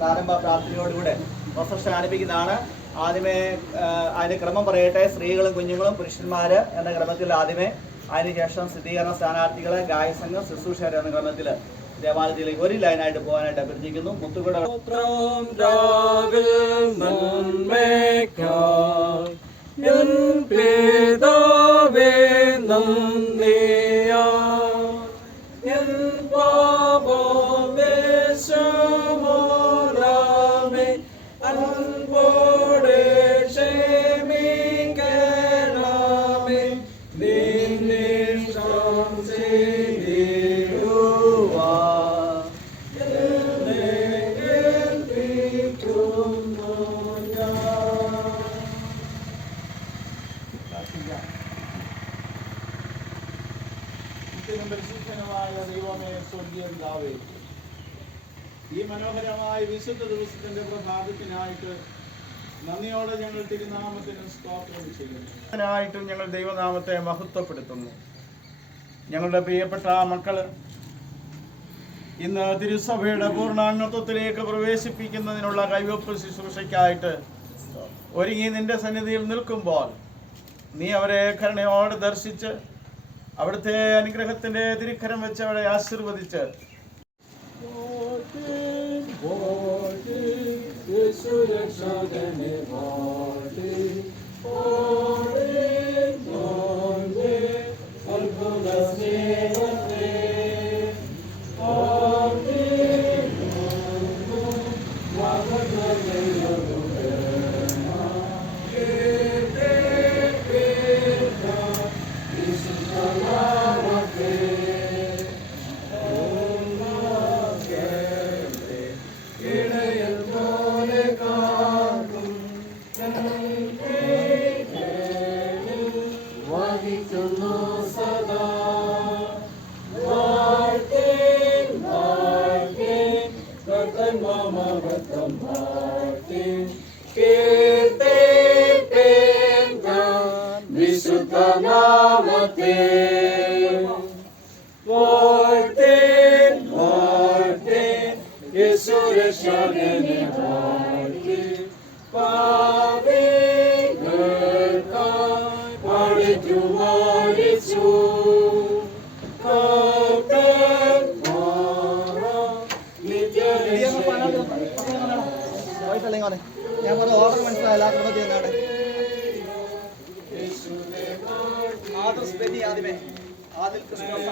പ്രാരംഭ പ്രാർത്ഥനയോടുകൂടെ പ്രൊസഷൻ ആരംഭിക്കുന്നതാണ്. ആദ്യമേ അതിൻ്റെ ക്രമം പറയട്ടെ. സ്ത്രീകളും കുഞ്ഞുങ്ങളും പുരുഷന്മാർ എന്ന ക്രമത്തിൽ ആദ്യമേ, അതിനുശേഷം സ്ഥിരീകരണ സ്ഥാനാർത്ഥികൾ, ഗായസംഘം, ശുശ്രൂഷകർ എന്ന ക്രമത്തിൽ ദേവാലയത്തിലേക്ക് ഒരു ലൈനായിട്ട് പോകാനായിട്ട് അഭ്യർത്ഥിക്കുന്നു. മുത്തുകൂടെ ദൈവമേ, സ്വർഗീയ പിതാവേ, ഈ മനോഹരമായ വിശുദ്ധ ദിവസത്തിന്റെ പ്രഭാതത്തിനായിട്ട് നന്ദിയോടെ ഞങ്ങൾ തിരുനാമത്തിന് സ്തോത്രം ചെയ്യുന്നു. അതിനായിട്ടും ഞങ്ങൾ ദൈവനാമത്തെ മഹത്വപ്പെടുത്തുന്നു. ഞങ്ങളുടെ പ്രിയപ്പെട്ട മക്കള് ഇന്ന് തിരുസഭയുടെ പൂർണ്ണാംഗത്വത്തിലേക്ക് പ്രവേശിപ്പിക്കുന്നതിനുള്ള കൈവപ്പ് ശുശ്രൂഷയ്ക്കായിട്ട് ഒരുങ്ങി നിന്റെ സന്നിധിയിൽ നിൽക്കുമ്പോൾ നീ അവരെ കരുണയോടെ ദർശിച്ച് അവിടുത്തെ അനുഗ്രഹത്തിന്റെ തിരുക്കരം വെച്ച് അവരെ ആശീർവദിച്ച് ഞാൻ പറഞ്ഞ ഓർഡർ മനസ്സിലായില്ല. ക്രമത്തിൽ എന്നാണ് ആദ്യമേ Adil Christmas,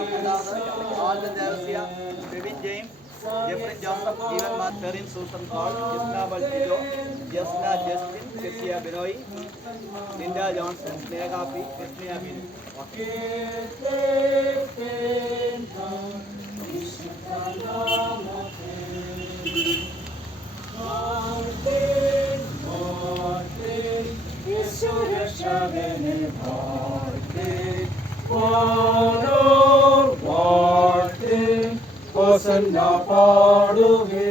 Adil Devasia, Bebin James, Jeffrin Joseph, Jeevan മാസ്റ്ററിൻ, സൂസൻ പോൾ, ജസ്ന ബൾട്ടിജോ, Jasna Justin, Kezia Binoy, Linda Johnson, Sneha P, കൃഷ്ണിയ ബിൻ. പാടുകേ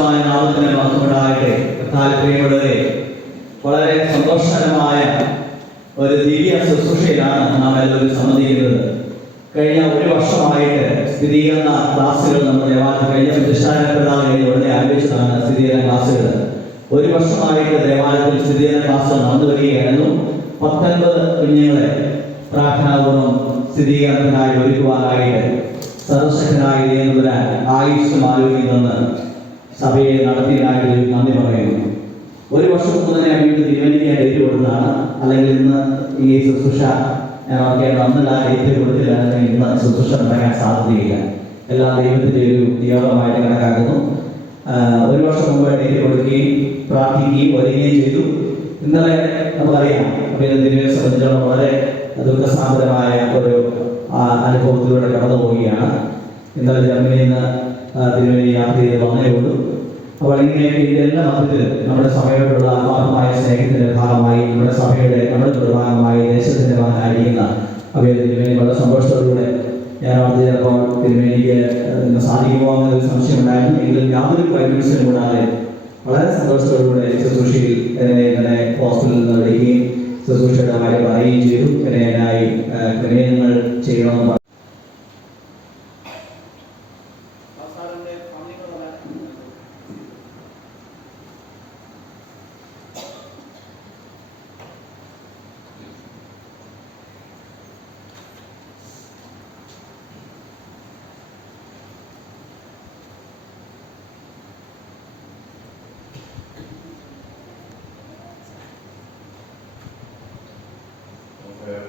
പരിശുദ്ധമായ നാമത്തിന് മഹത്വമുണ്ടാകട്ടെ. പ്രിയമുള്ളവരെ, വളരെ സന്തോഷകരമായ ഒരു ദിവ്യ ശുശ്രൂഷയിലാണ് നാം എല്ലാവരും സംബന്ധിക്കുന്നത്. കഴിഞ്ഞ ഒരു വർഷമായിട്ട് സ്ഥിരീകരണ ക്ലാസ്സുകൾ നമ്മൾ കഴിഞ്ഞ പ്രതിഷ്ഠാന പെരുന്നാൾ കഴിഞ്ഞ ഉടനെ ആരംഭിച്ചതാണ് സ്ഥിരീകരണ ക്ലാസ്സുകൾ. ഒരു വർഷമായിട്ട് ദേവാലയത്തിൽ സ്ഥിരീകരണ ക്ലാസ്സുകൾ നടന്നു വരികയായിരുന്നു. 19 കുഞ്ഞുങ്ങളെ പ്രാർത്ഥനാപൂർവ്വം സ്ഥിരീകരണത്തിനായി ഒരുക്കുവാനായിട്ട് സർവശക്തനായ ദൈവം ആയുസ്സും ആരോഗ്യം തന്ന് സഭയെ നടത്തിയതിനായിട്ട് നന്ദി പറയുന്നു. ഒരു വർഷം മുമ്പ് തന്നെ വീട്ടിൽ തിരുവനന്തപുരം ഡേറ്റ് കൊടുത്തതാണ്. അല്ലെങ്കിൽ ഇന്ന് ഈ ശുശ്രൂഷ അന്നുള്ള ഡേറ്റ് കൊടുത്തില്ലായിരുന്നെങ്കിൽ ഇന്ന് ശുശ്രൂഷ നടക്കാൻ സാധ്യതയില്ല. എല്ലാം ദൈവത്തിൻ്റെ ഒരു നിയോഗമായിട്ട് കണക്കാക്കുന്നു. ഒരു വർഷം മുമ്പ് ഡേറ്റ് കൊടുക്കുകയും പ്രാർത്ഥിക്കുകയും വരികയും ചെയ്തു. ഇന്നലെ നമുക്കറിയാം, തിരുവനന്തപുരത്തെ സംബന്ധിച്ചിടത്തോളം വളരെ ദുഃഖസാന്ദ്രമായ ഒരു അനുഭവത്തിലൂടെ കടന്നു പോവുകയാണ്. ഇന്നലെ ജർമ്മനിയിൽ നിന്ന് തിരുവനന്തപുരം യാത്ര ചെയ്ത് വന്നേ ഉള്ളൂ. അപ്പോൾ ഇങ്ങനെയൊക്കെ ഇതിൻ്റെ മധ്യത്തിൽ നമ്മുടെ സഭയോടുള്ള ആത്മാർത്ഥമായ സ്നേഹത്തിൻ്റെ ഭാഗമായി നമ്മുടെ ഭാഗമായി ദേശത്തിൻ്റെ ഭാഗമായിരിക്കുന്ന അവയെ തിരുമേനി വളരെ സന്തോഷത്തോടുകൂടെ ഞാൻ ഓർത്ത് ചിലപ്പോൾ തിരുമേനിക്ക് സാധിക്കുമോ എന്നൊരു സംശയമുണ്ടായിരുന്നു. എങ്കിലും യാതൊരു വൈവിധ്യം കൂടാതെ വളരെ സന്തോഷത്തോടുകൂടെ ശുശ്രൂഷയിൽ എന്നെ ഹോസ്റ്റലിൽ നിന്ന് വിളിക്കുകയും ശുശ്രൂഷയുടെ കാര്യം പറയുകയും ചെയ്തു. അതിനായി ക്രമീകരണങ്ങൾ ചെയ്യണമെന്ന്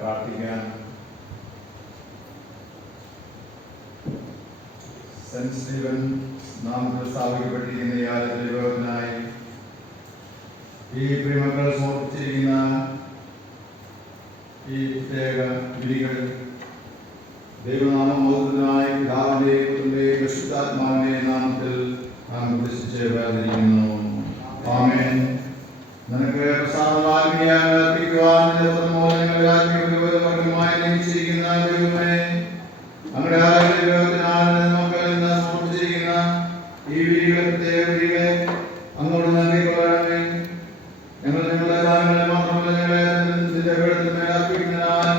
പ്രാർത്ഥിക്കാൻ. സെന്റ് സ്റ്റീവൻ നാമത്തിൽ സ്ഥാപിക്കപ്പെട്ടിരിക്കുന്ന ഈ ആലയത്തിലെ യോഗത്തിനായി ഈ പ്രിയമക്കൾ സമർപ്പിച്ചിരിക്കുന്ന ഈ പ്രത്യേക വിധികൾ ദൈവനാമബോധത്തിനായി പിതാവിന്റെയും പുത്രന്റെയും പരിശുദ്ധാത്മാവിന്റെയും നാമത്തിൽ നാം ഉപദേശിച്ച് വേർതിരിക്കുന്നു. ആമേൻ. നിനക്ക് പ്രസാദവാൽമീയാർപ്പിക്കുവാൻ വർഗമായി നിയമിച്ചിരിക്കുന്ന ദൈവമേ, അങ്ങയുടെ ആരോഗ്യത്തിനാൽ മക്കൾ ഇന്ന് സമർപ്പിച്ചിരിക്കുന്ന ഈ വിധികളെ പ്രത്യേക വിധികളെ അങ്ങോട്ട് നൽകിക്കൊള്ളണമേ. ഞങ്ങൾ ഞങ്ങളുടെ കാര്യങ്ങളെ മാത്രമല്ല ഞങ്ങളെ നിന്റെ പീഠത്തിന്മേൽ അർപ്പിക്കുന്നതിനാൽ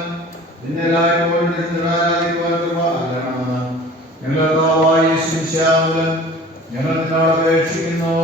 നിന്നെ ആരാധിക്കുവാൻ കൃപ ഞങ്ങളുടെ കർത്താവായ യേശു മിശിഹാമൂലം ഞങ്ങൾ നിന്നോട് അപേക്ഷിക്കുന്നു.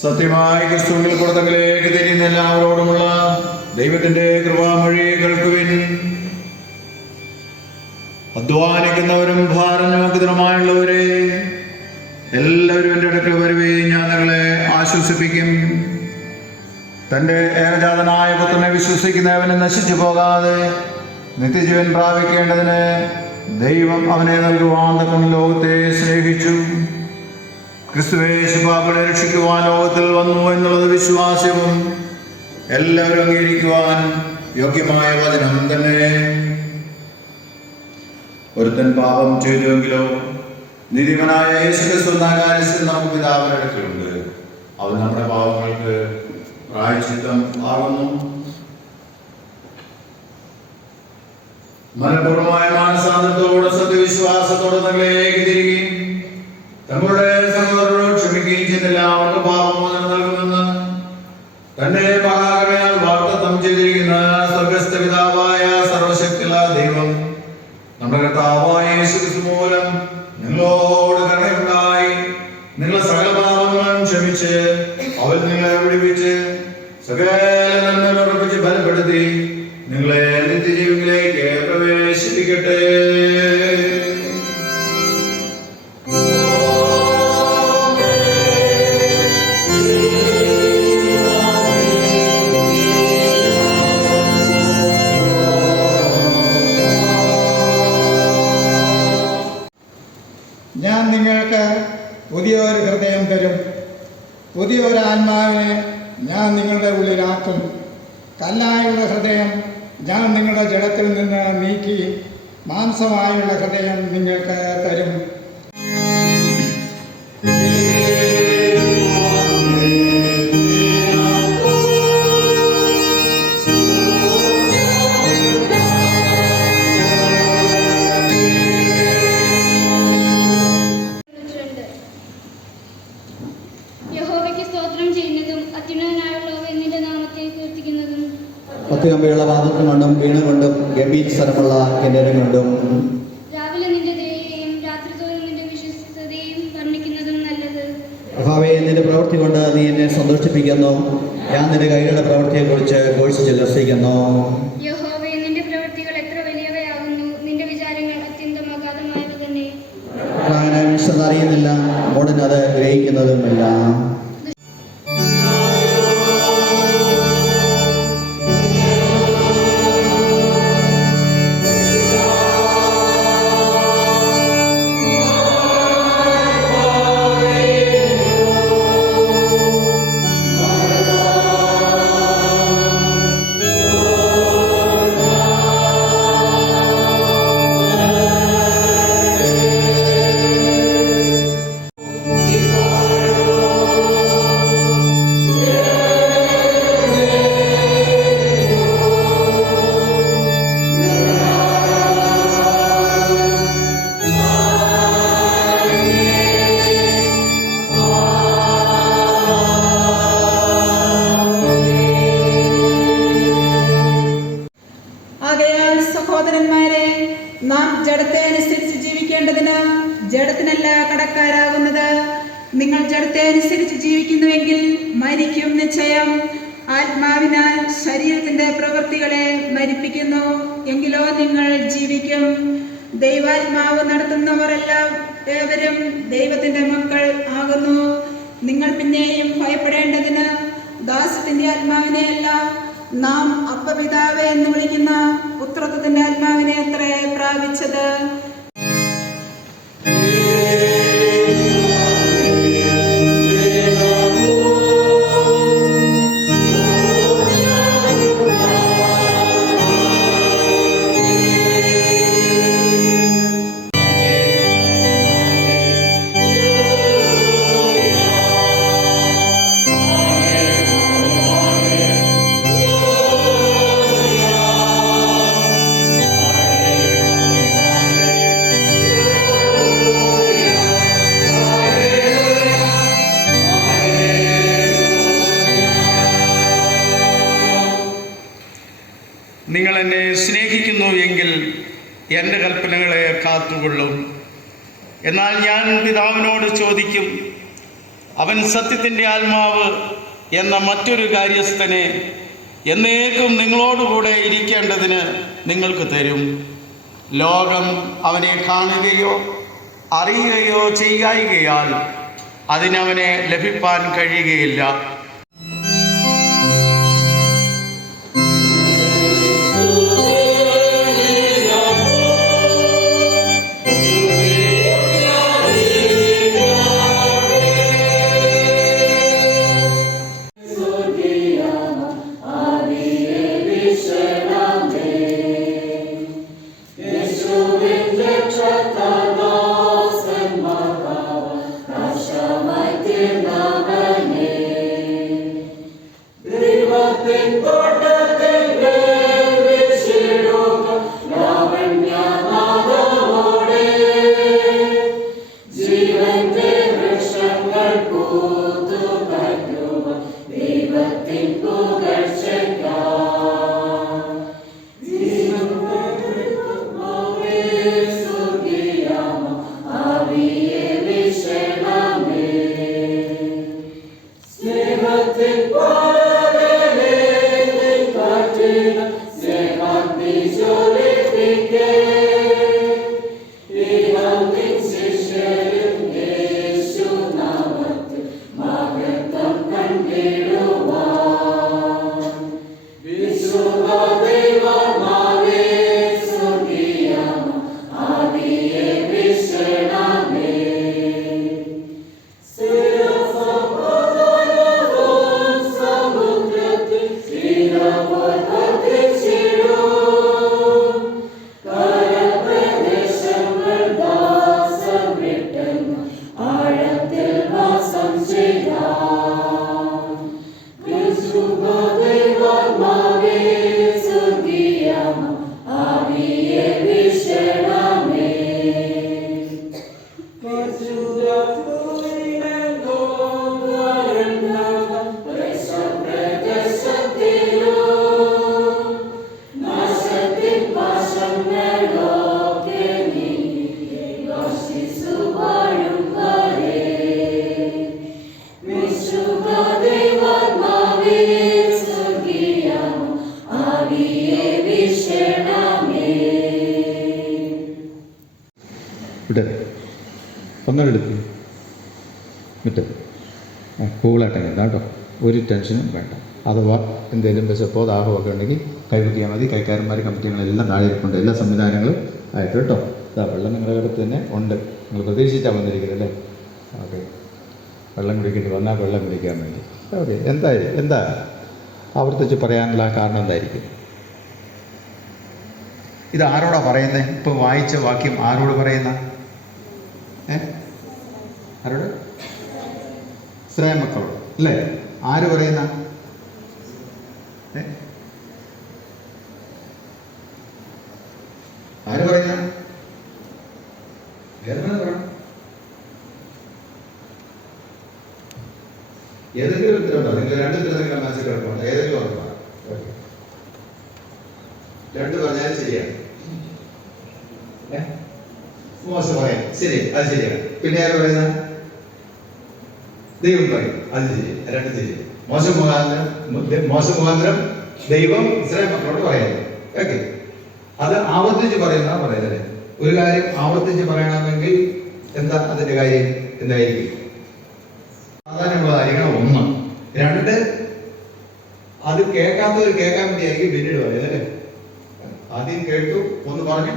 സത്യമായി ക്രിസ്തുവിൽ പുറത്തങ്ങളിലേക്ക് തിരിയുന്ന എല്ലാവരോടുമുള്ള ദൈവത്തിന്റെ കൃപാമൊഴി കേൾക്കുവിൻ. അധ്വാനിക്കുന്നവരും ഭാരം ചുമക്കുന്നവരുമായുള്ളവരെ എല്ലാവരും എൻ്റെ അടുക്കൽ വരുകയും ഞാൻ നിങ്ങളെ ആശ്വസിപ്പിക്കും. തൻ്റെ ഏകജാതനായ പുത്രനെ വിശ്വസിക്കുന്നവന് നശിച്ചു പോകാതെ നിത്യജീവൻ പ്രാപിക്കേണ്ടതിന് ദൈവം അവനെ നൽകുവാൻ തക്കം ലോകത്തെ സ്നേഹിച്ചു. ക്രിസ്തുവേശു പാപികളെ രക്ഷിക്കുവാൻ ലോകത്തിൽ വന്നു എന്നുള്ളത് വിശ്വാസവും എല്ലാവരും അംഗീകരിക്കുവാൻ യോഗ്യമായ വചനം തന്നെ. ഒരുത്തൻ പാപം ചെയ്തുവെങ്കിലോ നീതിമാനായ യേശുക്രിസ്തു നമുക്ക് പിതാവിന്റെ അടുക്കലുണ്ട്. അവൻ നമ്മുടെ പാപങ്ങൾക്ക് പ്രായശ്ചിത്തം ആകുന്നു. മനഃപൂർവമായ മാനസാന്തരത്തോടെ സത്യവിശ്വാസത്തോടെ തങ്ങളിലേക്ക് തിരികെയും തങ്ങളുടെ സഹോദരരോട് ക്ഷമിക്കുകയും ചെയ്തില്ല അവർക്ക് പാപമോചനം നൽകുമെന്ന് തന്റെ മഹാകരുണയാൽ വാഗ്ദത്തം ചെയ്തിരിക്കുന്ന സ്വർഗ്ഗസ്ഥ പിതാവായ സർവശക്തിയുള്ള ദൈവം നമ്മുടെ കർത്താവായ യേശുക്രിസ്തു മൂലം നിങ്ങളോട് കരുണയുണ്ടായി നിങ്ങളെ സകല പാപങ്ങളും ക്ഷമിച്ച് അവൻ നിങ്ങളെ വിടുവിച്ച് സകല നന്മകൾ ഉറപ്പിച്ച് ബലപ്പെടുത്തി നിങ്ങളെ നിത്യജീവനിലേക്ക് പ്രവേശിപ്പിക്കട്ടെ. പുതിയ ഒരു ആത്മാവിനെ ഞാൻ നിങ്ങളുടെ ഉള്ളിലാക്കും. കല്ലായുള്ള ഹൃദയം ഞാൻ നിങ്ങളുടെ ജഡത്തിൽ നിന്ന് നീക്കി മാംസമായുള്ള ഹൃദയം നിങ്ങൾക്ക് തരും. പത്തുകമ്പിയുള്ള വാദത്തിൽ കൊണ്ടും വീണ കൊണ്ടും ഗംഭീരസ്വരമുള്ള കിന്നരം കൊണ്ടും രാവിലെ നിന്റെ ദയയെയും രാത്രിതോറും നിന്റെ വിശ്വസ്തതയും വർണ്ണിക്കുന്നതും നല്ലത്. യഹോവേ, നിന്റെ പ്രവൃത്തി കൊണ്ട് നീ എന്നെ സന്തോഷിപ്പിക്കുന്നു. ഞാൻ നിന്റെ കൈകളുടെ പ്രവൃത്തിയെക്കുറിച്ച് ഘോഷിച്ചുല്ലസിക്കുന്നു. യഹോവേ, നിന്റെ പ്രവൃത്തികൾ എത്ര വലിയവയാകുന്നു. നിന്റെ വിചാരങ്ങൾ അത്യന്തം അഗാധമായവ തന്നെ. മനുഷ്യൻ അറിയുന്നില്ല, മൂടനത് ഗ്രഹിക്കുന്നതുമില്ല. നാം ജഡത്തെ അനുസരിച്ച് ജീവിക്കേണ്ടതിന് ജഡത്തിനല്ല കടക്കാരാകുന്നത്. നിങ്ങൾ ജഡത്തെ അനുസരിച്ച് ജീവിക്കുന്നുവെങ്കിൽ മരിക്കും നിശ്ചയം. ആത്മാവിനാൽ ശരീരത്തിന്റെ പ്രവൃത്തികളെ മരിപ്പിക്കുന്നു, എങ്കിലോ നിങ്ങൾ ജീവിക്കും. ദൈവാത്മാവ് നടത്തുന്നവരെല്ലാം ഏവരും ദൈവത്തിന്റെ മക്കൾ ആകുന്നു. നിങ്ങൾ പിന്നെയും ഭയപ്പെടേണ്ടതിന് ദാസ്യത്തിന്റെ ആത്മാവിനെയല്ല, നാം അപ്പപിതാവേ എന്ന് വിളിക്കുന്ന പുത്രത്വത്തിന്റെ ആത്മാവിനെ അത്രേ പ്രാപിച്ചത്. നിങ്ങൾ എന്നെ സ്നേഹിക്കുന്നു എങ്കിൽ എൻ്റെ കൽപ്പനകളെ കാത്തുകൊള്ളും. എന്നാൽ ഞാൻ പിതാവിനോട് ചോദിക്കും, അവൻ സത്യത്തിൻ്റെ ആത്മാവ് എന്ന മറ്റൊരു കാര്യസ്ഥനെ എന്നേക്കും നിങ്ങളോടുകൂടെ ഇരിക്കേണ്ടതിന് നിങ്ങൾക്ക് തരും. ലോകം അവനെ കാണുകയോ അറിയുകയോ ചെയ്യായികയാൽ അതിനവനെ ലഭിപ്പാൻ കഴിയുകയില്ല. വിട്ട് ഒന്നെടുത്ത് വിട്ട് കൂളായിട്ട് കേട്ടോ, ഒരു ടെൻഷനും വേണ്ട. അഥവാ എന്തെങ്കിലും വിശപ്പോ ദാഹമൊക്കെ ഉണ്ടെങ്കിൽ കൈകുത്തിയാൽ മതി. കൈക്കാരന്മാർ കമ്മിറ്റികളെല്ലാം താഴെ ഇരിപ്പുണ്ട്, എല്ലാ സംവിധാനങ്ങളും ആയിട്ട് കേട്ടോ. ഇതാ വെള്ളം നിങ്ങളുടെ അടുത്ത് തന്നെ ഉണ്ട്, നിങ്ങൾ പ്രതീക്ഷിച്ചാണ് വന്നിരിക്കുന്നത് അല്ലേ? ഓക്കെ, വെള്ളം കുടിക്കേണ്ടി വന്നാൽ വെള്ളം കുടിക്കാൻ വേണ്ടി. ഓക്കെ, എന്താ ആവർത്തിച്ച് പറയാനുള്ള കാരണം എന്തായിരിക്കും? ഇത് ആരോടാ പറയുന്നത്? ഇപ്പം വായിച്ച വാക്യം ആരോട് പറയുന്ന? ആരോട്? ഇസ്രായേൽ മക്കളോട് അല്ലേ? ആര് പറയുന്ന? ആര് പറയുന്ന? ഏതെങ്കിലും ഉത്തരം പറ. നിങ്ങൾ രണ്ട് ഉത്തരം നിങ്ങളുടെ മനസ്സിൽ കിടപ്പുണ്ട്, ഏതെങ്കിലും ഒന്ന് പറ. രണ്ട് പറഞ്ഞാൽ ശരിയാണ്. മോശം പറയാം, ശരി, അത് ശരിയാണ്. പിന്നെ ആര് പറയുന്ന? ദൈവം പറയും, അത് ശരി, രണ്ട് ശരി. മോശം മുഖാന്തരം ദൈവം ഇസ്രായേൽ മക്കളോട് പറയുന്നത്. ഓക്കെ, അത് ആവർത്തിച്ച് പറയുന്നത്. ഒരു കാര്യം ആവർത്തിച്ച് പറയണമെങ്കിൽ എന്താ അതിന്റെ കാര്യം എന്തായിരിക്കും? സാധാരണയുള്ള കാര്യങ്ങൾ ഒന്ന്. രണ്ട്, അത് കേൾക്കാത്തവർ കേൾക്കാൻ വേണ്ടിയായിരിക്കും പിന്നീട് പറയുന്നത് അല്ലേ? ആദ്യം കേട്ടു, ഒന്ന് പറഞ്ഞു,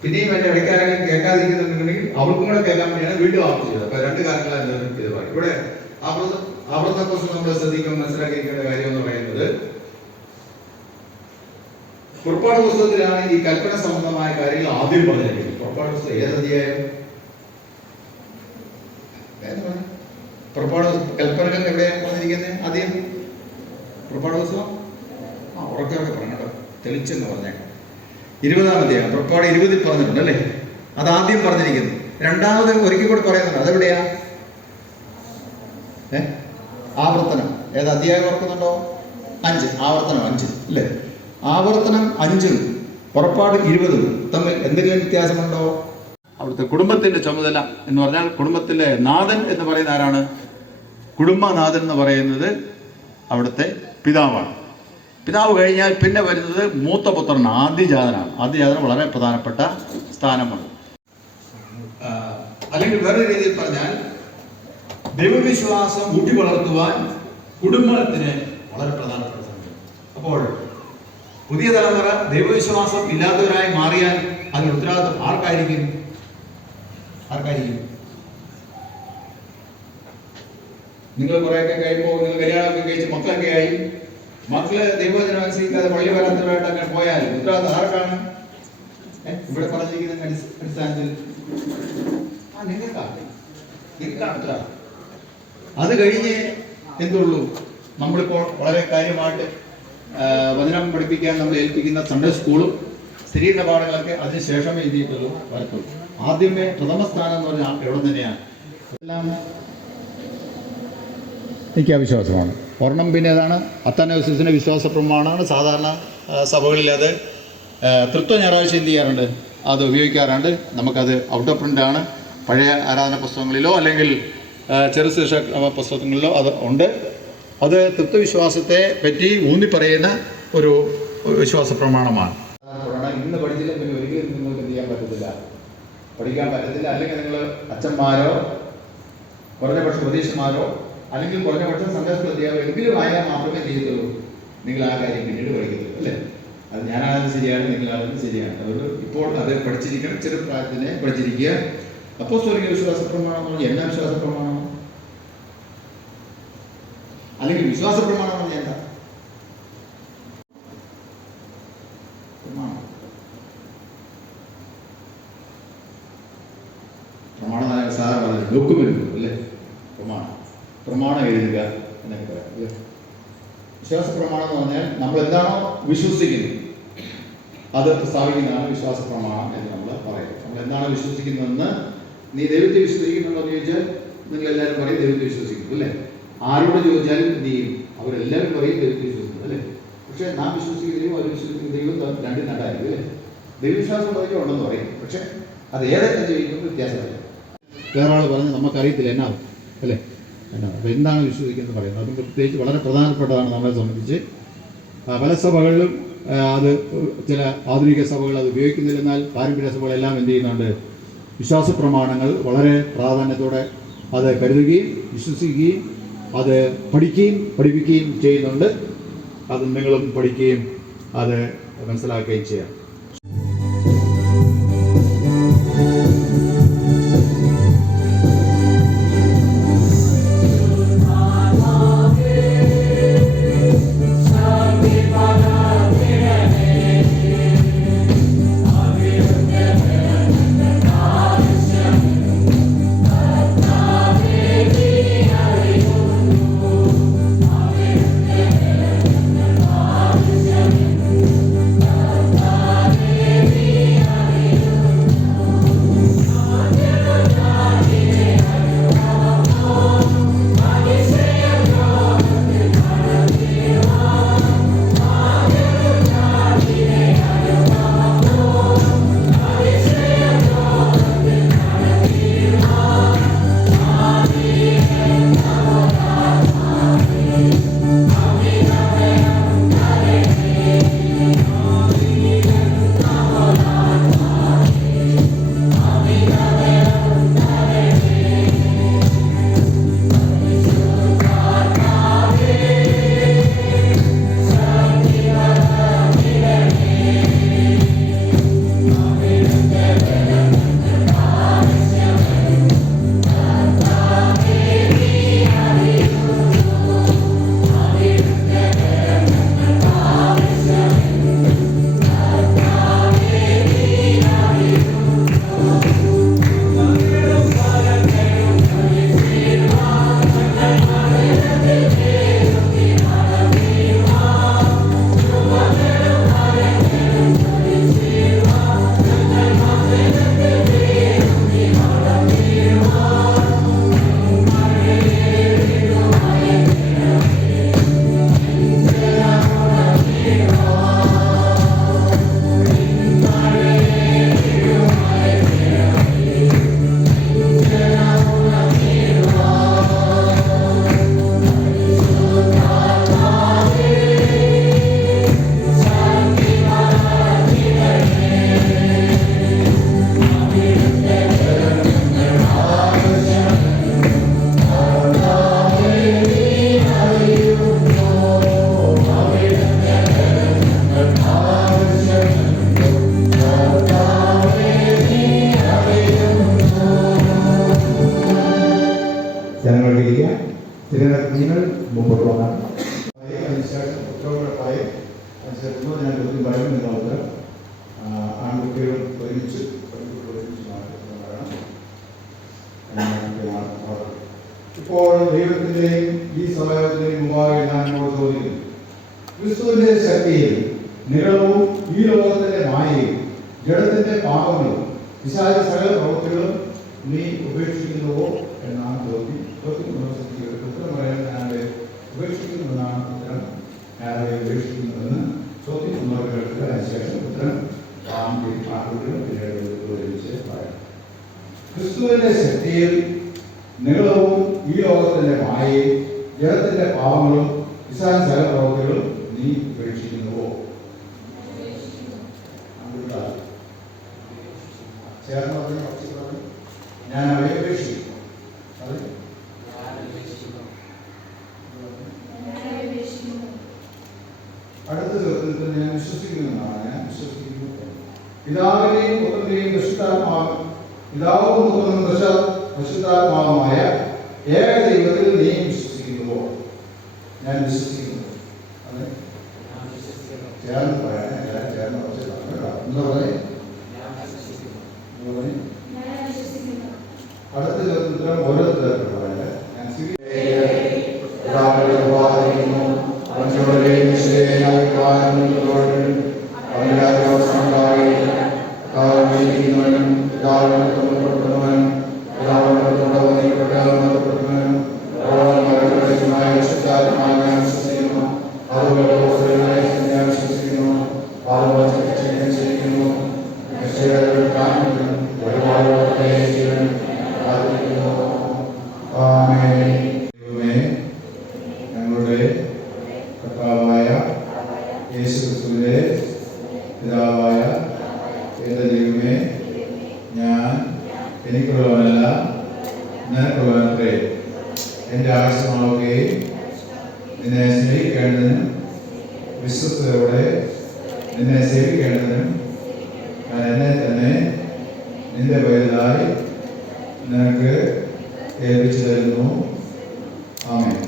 പിന്നെയും അതിന്റെ ഇടയ്ക്കാരെങ്കിലും കേൾക്കാതിരിക്കുന്നുണ്ടെങ്കിൽ അവർക്കും കൂടെ കേൾക്കാൻ വേണ്ടിയാണ് വീണ്ടും ആവർത്തിച്ചത്. അപ്പൊ രണ്ട് കാര്യങ്ങളാണ് ഇത് പറയും. ഇവിടെ ആവർത്തനക്കുറിച്ച് നമ്മൾ ശ്രദ്ധിക്കാൻ മനസ്സിലാക്കിയിരിക്കേണ്ട കാര്യം എന്ന് പറയുന്നത്, പുറപ്പാട് പുസ്തകത്തിലാണ് ഈ കൽപ്പന സംബന്ധമായ കാര്യങ്ങൾ ആദ്യം പറഞ്ഞിരിക്കുന്നത്. പുറപ്പാട് പുസ്തകം ഏതധ്യായം? പുറപ്പാട് കൽപ്പനകൾ എവിടെയാണ് പറഞ്ഞിരിക്കുന്നത്? ആദ്യം പുറപ്പാട് പുസ്തകം ഉറക്കെ പറഞ്ഞോ, തെളിച്ചെന്ന് പറഞ്ഞേക്കാം. 20-ാം അധ്യായം പുറപ്പാട് 20 പറഞ്ഞിട്ടുണ്ട് അല്ലേ? അത് ആദ്യം പറഞ്ഞിരിക്കുന്നു. രണ്ടാമത് ഒരിക്കൽ കൂടെ പറയുന്നുണ്ട്, അതെവിടെയാ? ആവർത്തനം ഏത് അധ്യായം ഓർക്കുന്നുണ്ടോ? 5. ആവർത്തനം 5 അല്ലേ? ആവർത്തനം 5-ഉം പുറപ്പാട് 20-ഉം തമ്മിൽ എന്തെങ്കിലും വ്യത്യാസമുണ്ടോ? അവിടുത്തെ കുടുംബത്തിന്റെ ചുമതല എന്ന് പറഞ്ഞാൽ കുടുംബത്തിലെ നാഥൻ എന്ന് പറയുന്ന ആരാണ്? കുടുംബനാഥൻ എന്ന് പറയുന്നത് അവിടുത്തെ പിതാവാണ്. പിതാവ് കഴിഞ്ഞാൽ പിന്നെ വരുന്നത് മൂത്ത പുത്രൻ, ആദ്യജാതനാണ്. ആദ്യജാതന വളരെ പ്രധാനപ്പെട്ട സ്ഥാനമാണ്. അല്ലെങ്കിൽ വേറെ രീതിയിൽ പറഞ്ഞാൽ ദൈവവിശ്വാസം ഊട്ടി വളർത്തുവാൻ കുടുംബത്തിന് വളരെ പ്രധാനപ്പെട്ട സമയം. അപ്പോൾ പുതിയ തലമുറ ദൈവവിശ്വാസം ഇല്ലാത്തവരായി മാറിയാൽ അതിന് ഉത്തരവാദിത്വം ആർക്കായിരിക്കും? നിങ്ങൾ കുറെയൊക്കെ കഴിയുമ്പോൾ നിങ്ങൾ കല്യാണമൊക്കെ കഴിച്ച് മക്കളൊക്കെ ആയി, മക്കള് ദൈവവചനം അനുസരിക്കാതെ പള്ളി വരാത്തവരായിട്ട് അങ്ങനെ പോയാൽ ഉത്തരവാദിത്വം ആർക്കാണ്? ഇവിടെ പറഞ്ഞിരിക്കുന്ന അടിസ്ഥാനത്തിൽ നിങ്ങൾക്കാണ് ഉത്തരവാദിത്വം. അത് കഴിഞ്ഞ് എന്തുള്ളൂ, നമ്മളിപ്പോൾ വളരെ കാര്യമായിട്ട് വചനം പഠിപ്പിക്കാൻ നമ്മൾ ഏൽപ്പിക്കുന്ന സൺഡേ സ്കൂളും സ്ത്രീയുടെ പാഠങ്ങളൊക്കെ അതിനുശേഷമേ എന്ത് ചെയ്യത്തുള്ളൂ, വരത്തുള്ളൂ. ആദ്യമേ പ്രഥമ സ്ഥാനം എന്ന് പറഞ്ഞാൽ എവിടെ തന്നെയാണ്? എല്ലാം എനിക്ക് അവിശ്വാസമാണ്. ഒരെണ്ണം പിന്നെ ഏതാണ്? അത്താനോസിസിന്റെ വിശ്വാസ പ്രമാണമാണ്. സാധാരണ സഭകളിൽ അത് തൃത്വ ഞായറാഴ്ച എന്ത് ചെയ്യാറുണ്ട്, അത് ഉപയോഗിക്കാറുണ്ട്. നമുക്കത് ഔട്ട് ഓഫ് പ്രിന്റ് ആണ്. പഴയ ആരാധന പുസ്തകങ്ങളിലോ അല്ലെങ്കിൽ ചെറുശിക്ഷ പുസ്തകങ്ങളിലോ അത് ഉണ്ട്. അത് തൃത്വവിശ്വാസത്തെ പറ്റി ഊന്നി പറയുന്ന ഒരു വിശ്വാസ പ്രമാണമാണ്. ഇന്ന് പഠിച്ചില്ല പിന്നെ ഒരിക്കലും നിങ്ങൾക്ക് എന്ത് ചെയ്യാൻ പറ്റത്തില്ല, പഠിക്കാൻ പറ്റത്തില്ല. അല്ലെങ്കിൽ നിങ്ങൾ അച്ഛന്മാരോ കുറഞ്ഞപക്ഷം ഉപദേശന്മാരോ അല്ലെങ്കിൽ കുറഞ്ഞപക്ഷം സന്ദേശത്തിൽ എത്തിയാലോ എങ്കിലും ആയാൽ മാത്രമേ ചെയ്യത്തുള്ളൂ. നിങ്ങൾ ആ കാര്യം പിന്നീട് പഠിക്കത്തുള്ളൂ അല്ലേ? അത് ഞാനാണെന്ന് ശരിയാണ്, നിങ്ങളാണെന്ന് ശരിയാണ്. അതുകൊണ്ട് ഇപ്പോൾ അത് പഠിച്ചിരിക്കണം, ചെറുപ്രായത്തിനെ പഠിച്ചിരിക്കുക. അപ്പോസ്തലിക വിശ്വാസ പ്രമാണം എന്നാ വിശ്വാസ പ്രമാണം? അല്ലെങ്കിൽ വിശ്വാസ പ്രമാണം പറഞ്ഞാൽ എന്താ? പ്രമാണം സാധാരണ ഡോക്യുമെന്റ് അല്ലേ? പ്രമാണം എഴുതുക എന്നൊക്കെ പറയാം. വിശ്വാസ പ്രമാണം എന്ന് പറഞ്ഞാൽ നമ്മൾ എന്താണോ വിശ്വസിക്കുന്നത് അത് സ്ഥാപിക്കുന്നതാണ് വിശ്വാസ പ്രമാണം എന്ന് നമ്മൾ പറയുന്നത്. നമ്മൾ എന്താണോ വിശ്വസിക്കുന്നതെന്ന്, നീ ദൈവത്തെ വിശ്വസിക്കുന്നുണ്ടോ എന്ന് ചോദിച്ചാൽ നിങ്ങൾ എല്ലാവരും പറയും ദൈവത്തെ വിശ്വസിക്കുന്നു അല്ലേ? ആരോട് ചോദിച്ചാലും എന്ത് ചെയ്യും? അവരെല്ലാവരും പറയും ദൈവത്തെ വിശ്വസിക്കുന്നു അല്ലേ? പക്ഷെ നാം വിശ്വസിക്കുന്ന ദൈവം അവർ വിശ്വസിക്കുന്ന ദൈവം രണ്ടും രണ്ടായിരിക്കും അല്ലേ? ദൈവവിശ്വാസം പറഞ്ഞാൽ ഉണ്ടെന്ന് പറയും, പക്ഷെ അത് ഏതൊക്കെ ചെയ്യുമ്പോൾ വ്യത്യാസമല്ല. വേറെ ആൾ പറഞ്ഞ് നമുക്കറിയത്തില്ല എന്നാവും അല്ലേ? എന്നാണ്. അപ്പോൾ എന്താണ് വിശ്വസിക്കുന്നത് പറയുന്നത്? അതും പ്രത്യേകിച്ച് വളരെ പ്രധാനപ്പെട്ടതാണ് നമ്മളെ സംബന്ധിച്ച്. പല സഭകളിലും അത് ചില ആധുനിക സഭകൾ അത് ഉപയോഗിക്കുന്നില്ല. എന്നാൽ പാരമ്പര്യ സഭകളെല്ലാം എന്ത് ചെയ്യുന്നുണ്ട്? വിശ്വാസ പ്രമാണങ്ങൾ വളരെ പ്രാധാന്യത്തോടെ അത് കരുതുകയും വിശ്വസിക്കുകയും അത് പഠിക്കുകയും പഠിപ്പിക്കുകയും ചെയ്യുന്നുണ്ട്. അത് നിങ്ങളും പഠിക്കുകയും അത് മനസ്സിലാക്കുകയും ചെയ്യാം. നിങ്ങൾ മുമ്പോട്ട് വന്നാൽ അതിനുശേഷം ഉത്തരവുകളായി അനുസരിച്ച് ഞാൻ ചോദ്യം പറയും. നിങ്ങൾക്ക് ആൺകുട്ടികൾ ഒരുമിച്ച് ഇപ്പോൾ ദൈവത്തിൻ്റെയും ഈ സമയത്തിൻ്റെയും മുമ്പാകെ ഞാൻ നിങ്ങളോട് ചോദിക്കുന്നു, ക്രിസ്തുവിൻ്റെ ശക്തിയിൽ നിഴലവും ഈ ലോകത്തിൻ്റെ മായയും ജഡത്തിൻ്റെ പാപങ്ങളും പിശാചി സകല പ്രവൃത്തികളും നീ ഉപേക്ഷിക്കുന്നുവോ എന്നാണ് ചോദ്യം. ഉത്തരം പറയാൻ ഞാനത് ഉപേക്ഷിക്കുന്നുവെന്നാണ് ഉത്തരം. ഞാനത് ഉപേക്ഷിക്കുന്നുവെന്ന് ചോദ്യം ഒന്നോട് കേൾക്കുക. അതിനുശേഷം ഉത്തരം ഒരുമിച്ച് പറയാം. ക്രിസ്തുവിൻ്റെ ശക്തിയിൽ നിഴലവും ഈ ലോകത്തിൻ്റെ മായയും ജഡത്തിൻ്റെ പാപങ്ങളും പിശാചി സകല പ്രവൃത്തികളും നീ ഉപേക്ഷിക്കുന്നുവോ? ചേർന്ന് പറഞ്ഞു, ഞാൻ അവയെ ഉപേക്ഷിക്കുന്നു. അടുത്ത ചോദ്യത്തിൽ ഞാൻ വിശ്വസിക്കുന്നതാണ്. ഞാൻ വിശ്വസിക്കുന്നു പിതാവിനെയും പുത്രനെയും പിതാവും പുത്രനും പരിശുദ്ധാത്മാവുമായ ഏക ദൈവത്തിൽ നീ വിശ്വസിക്കുന്നുവോ? ഞാൻ വിശ്വസിക്കുന്നു. അതെ, ചേർന്ന് പറയാൻ ചേർന്ന് എന്താ പറയുക? അടുത്ത ചോദ്യത്തിന് ഓരോരുത്തർക്കും പറയാൻ ഞാൻ കൂടെ കർത്താവായ യേശുക്രിസ്തുവിന്റെ പിതാവായ എൻ്റെ ദൈവമേ, ഞാൻ എനിക്കുള്ളവനല്ല നിനക്കുള്ളവനത്രേ. എൻ്റെ ആവശ്യമാവുകയും നിന്നെ സ്നേഹിക്കേണ്ടതിനും വിശ്വസ്തയോടെ നിന്നെ സേവിക്കേണ്ടതിനും ഞാൻ എന്നെ തന്നെ നിന്റെ പേരിലായി നിനക്ക് ഏൽപ്പിച്ചു തരുന്നു. ആമേൻ.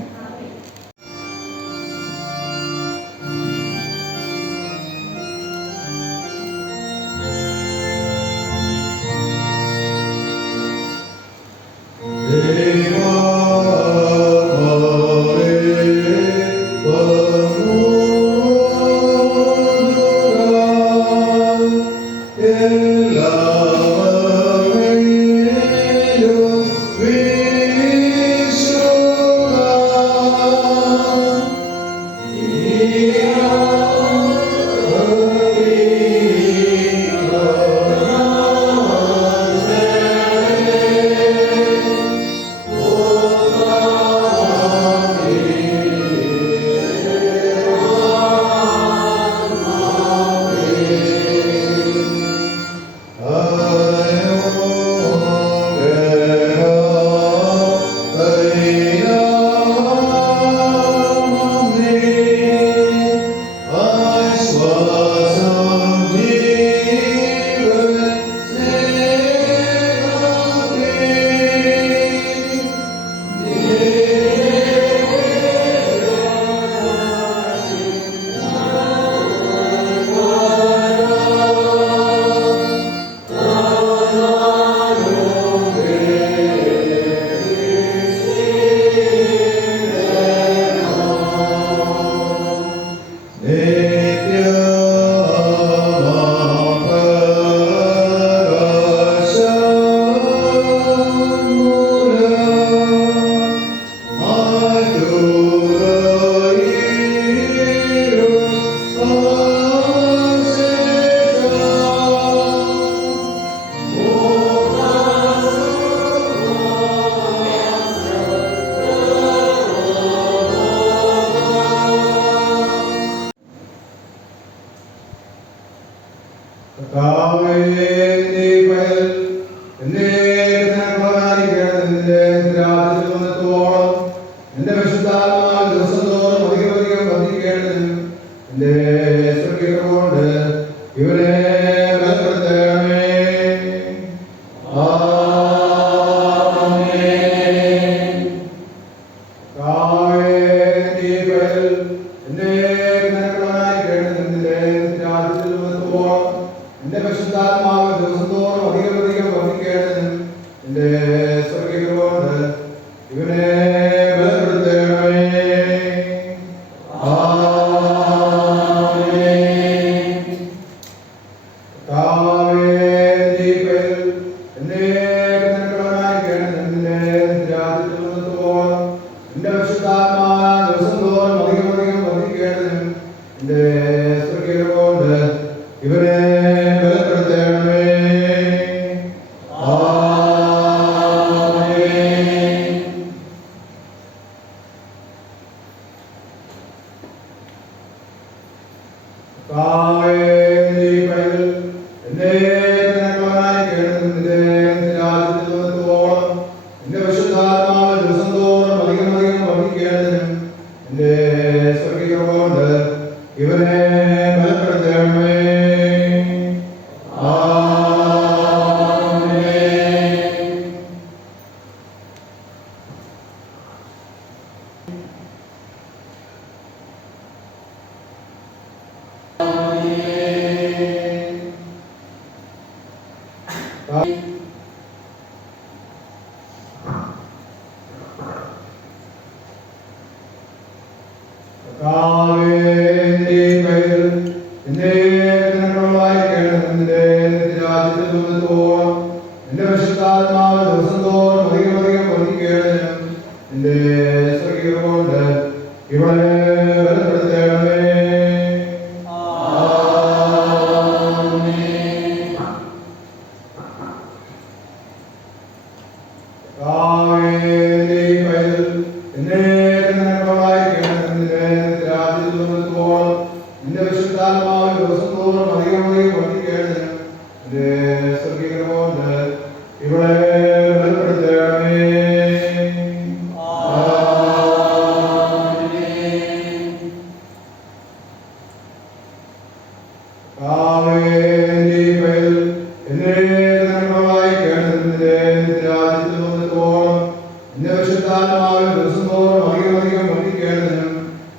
എന്നെ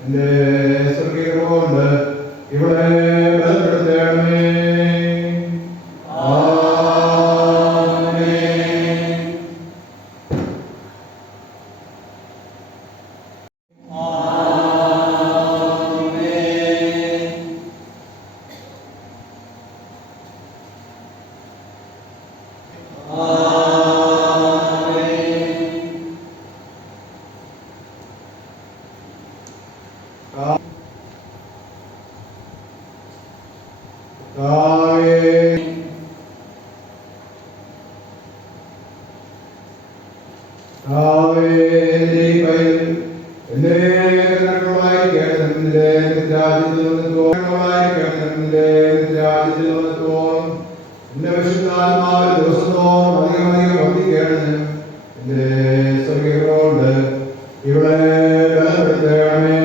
എന്റെ സ്വർഗീയകൊണ്ട് ഇവിടെ ബലപ്പെടുത്തണമേ. ഇവിടെ ബലപ്പെടുത്തണമേ.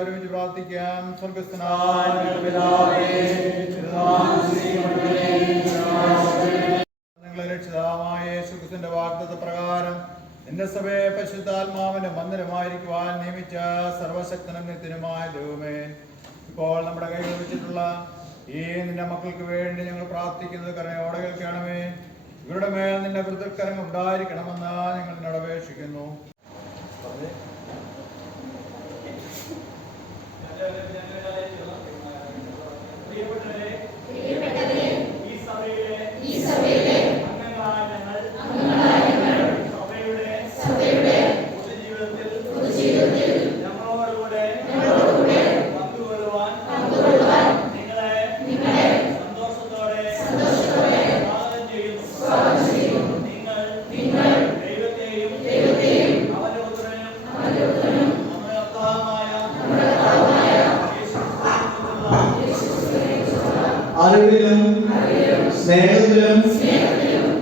ഒരുമിച്ച് പ്രാർത്ഥിക്കാം. സ്വർഗസ്ഥനായ ഞങ്ങളെ രക്ഷിതാവായ യേശുക്രിസ്തുവിന്റെ വാഗ്ദത്ത പ്രകാരം നിന്റെ സഭയെ പരിശുദ്ധാത്മാവിന്റെ മന്ദിരമായിരിക്കുവാൻ നിയമിച്ച സർവശക്തനും നിത്യനുമായ ദൈവമേ, ഇപ്പോൾ നമ്മുടെ കയ്യിൽ വെച്ചിട്ടുള്ള ഈ നിന്റെ മക്കൾക്ക് വേണ്ടി ഞങ്ങൾ പ്രാർത്ഥിക്കുന്നത് കരുണയോടെ കേൾക്കണമേ. ഇവരുടെ മേൽ നിന്റെ വൃദ്ധക്കരങ്ങൾ ഉണ്ടായിരിക്കണമെന്ന് ഞങ്ങൾ നിന്നോട് അപേക്ഷിക്കുന്നു. അറിവിലും സ്നേഹത്തിലും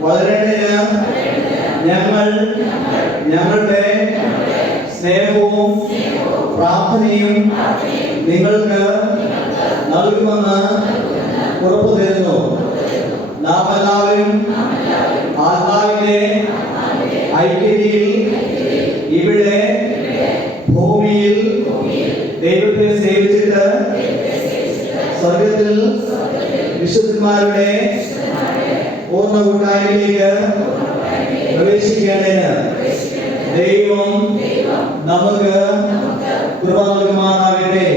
വളരേണ്ടതിന് ഞങ്ങൾ ഞങ്ങളുടെ സ്നേഹവും പ്രാർത്ഥനയും നിങ്ങൾക്ക് നൽകുമെന്ന് ഉറപ്പു തരുന്നു. നാം എല്ലാവരും ആത്മാവിന്റെ ഐക്യതയിൽ ഇവിടെ ഭൂമിയിൽ ദൈവത്തെ സേവിച്ചിട്ട് സ്വർഗത്തിൽ വിശുദ്ധന്മാരുടെ പൂർണ്ണ കൂട്ടായ്മയിലേക്ക് പ്രവേശിക്കേണ്ടതിന് ദൈവം നമുക്ക് കൃപ നൽകുമാറാകട്ടെ.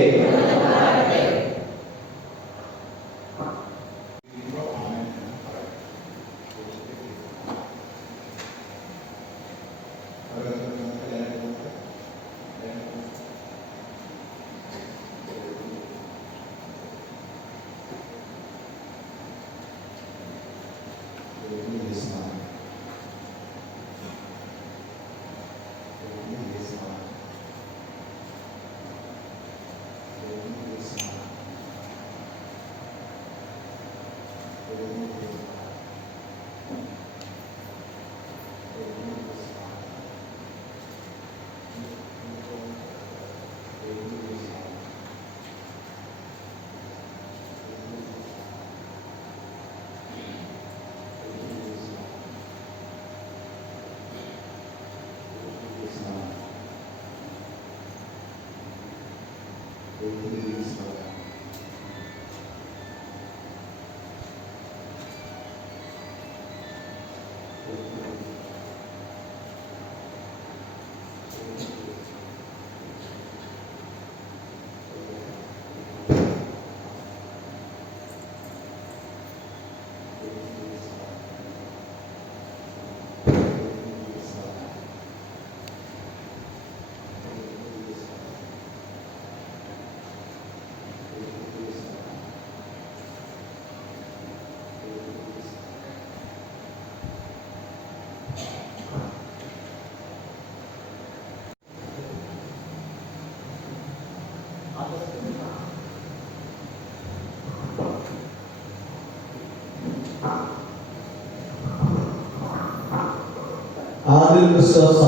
Saju Christopher,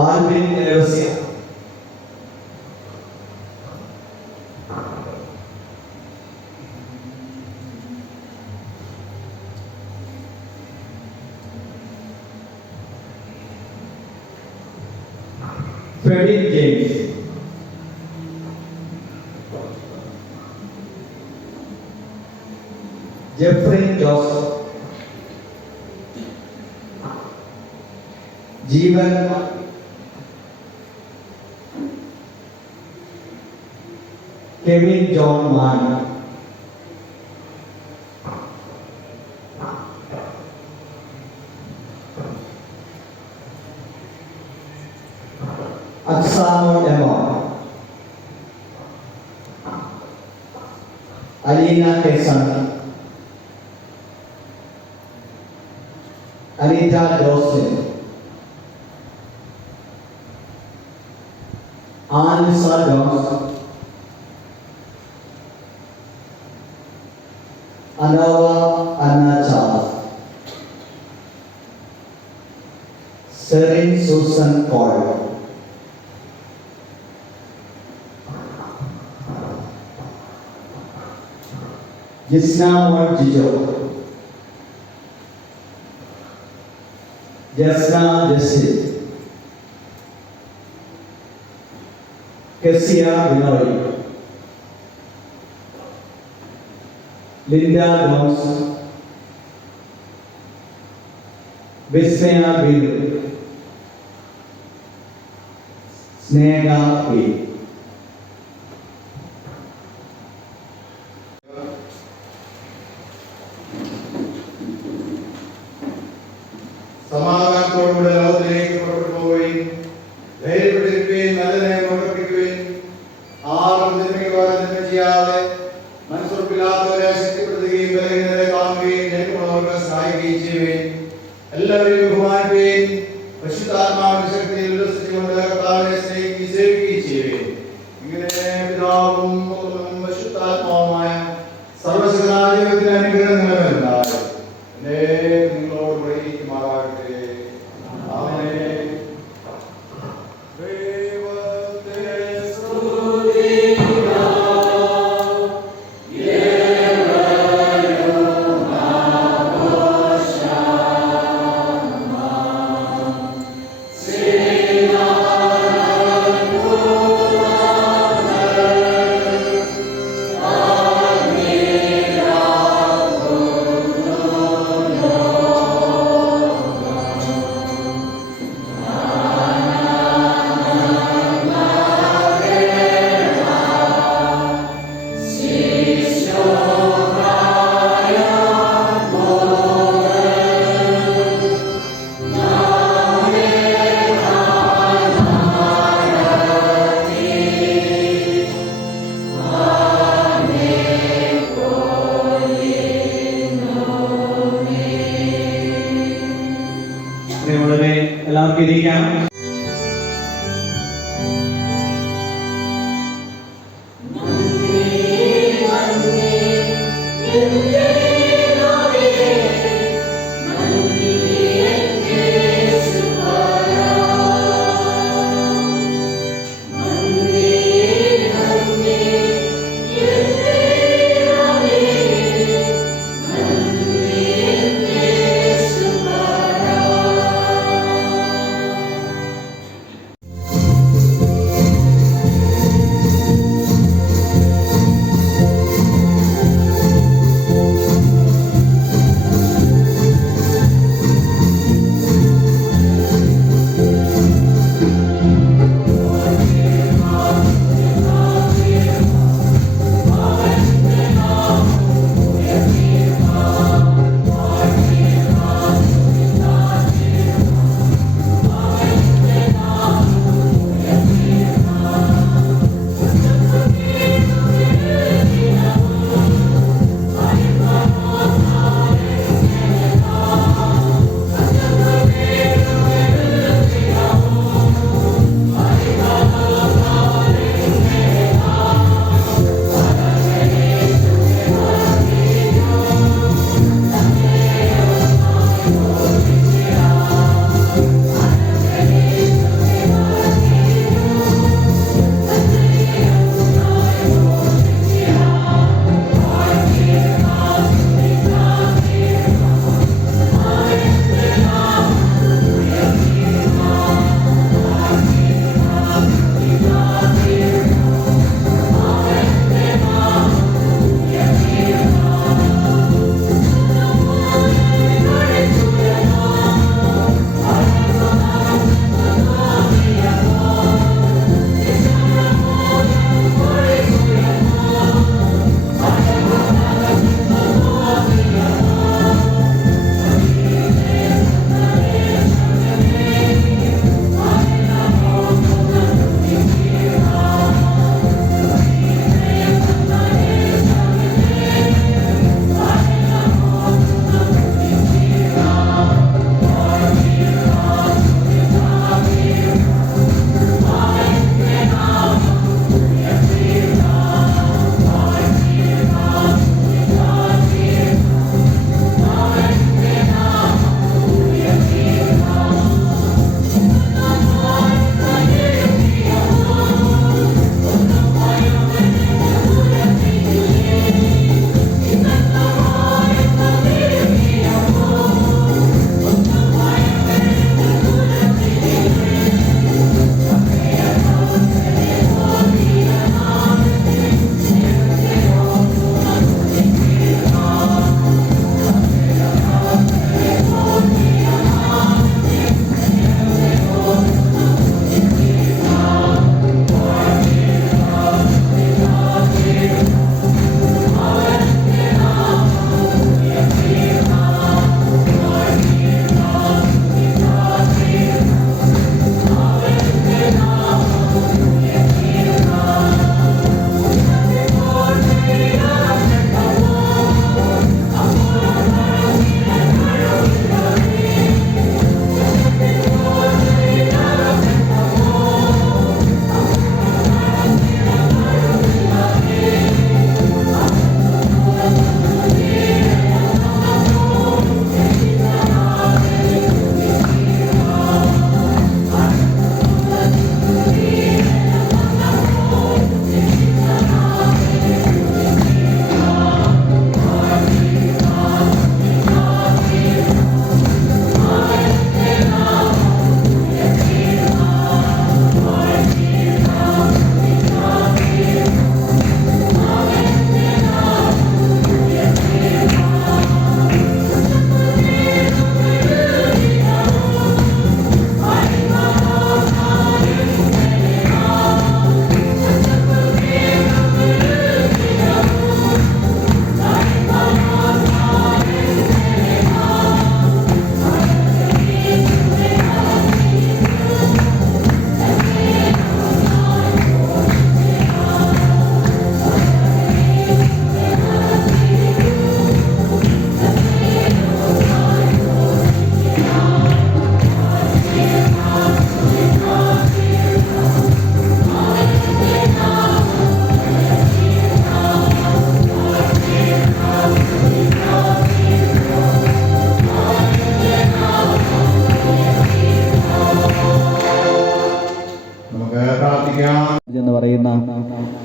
Alvin Devasia, Fredin James, Jeffrey Joseph, Jeevan Kevin John മാൻ, അക്സാമോ ഡെമോ, അലീന കേസൺ, അനീറ്റ ജോസഫ്, ആൻസ ജോസ്, അനോവ Anna Charles, Serin Susan Paul, Jisna mol Jijo, Jasna Jasil, Kezia Binoy, Linda Jones, Vismaya Binu, Sneha P. സമാധാനത്തോടുകൂടെ ലോകത്തിലേക്ക് പുറപ്പെട്ടു പോവുകയും ധൈര്യപ്പെട്ടിരിക്കുകയും നല്ല നയം പ്രവർത്തിക്കുകയും ആരും നിർമ്മിക്കുവാനും ചെയ്യാതെ മനസ്സുറപ്പില്ലാത്തവരെ ശക്തിപ്പെടുത്തുകയും ബലഹീനരെ കാണുകയും ജനമുള്ളവർക്ക് സഹായിക്കുകയും ചെയ്യുകയും എല്ലാവരെയും ബഹുമാനിക്കുകയും പരിശുദ്ധാത്മാവിന്റെ ശക്തിയിൽ ഉല്ലസിച്ചുകൊണ്ട് കർത്താവിനെ സ്നേഹിക്കുകയും സേവിക്കുകയും ചെയ്യുകയും ഇങ്ങനെ പിതാവും പുത്രനും പരിശുദ്ധാത്മാവുമായ സർവശക്തനായ ദൈവത്തിന്റെ അനുഗ്രഹം നിലനിൽണ്ടാകും. നിങ്ങളോട് പ്രയോഗിക്കുമാറാകട്ടെ. ആമേൻ. എല്ലാവർക്കും ഇരിക്കാം.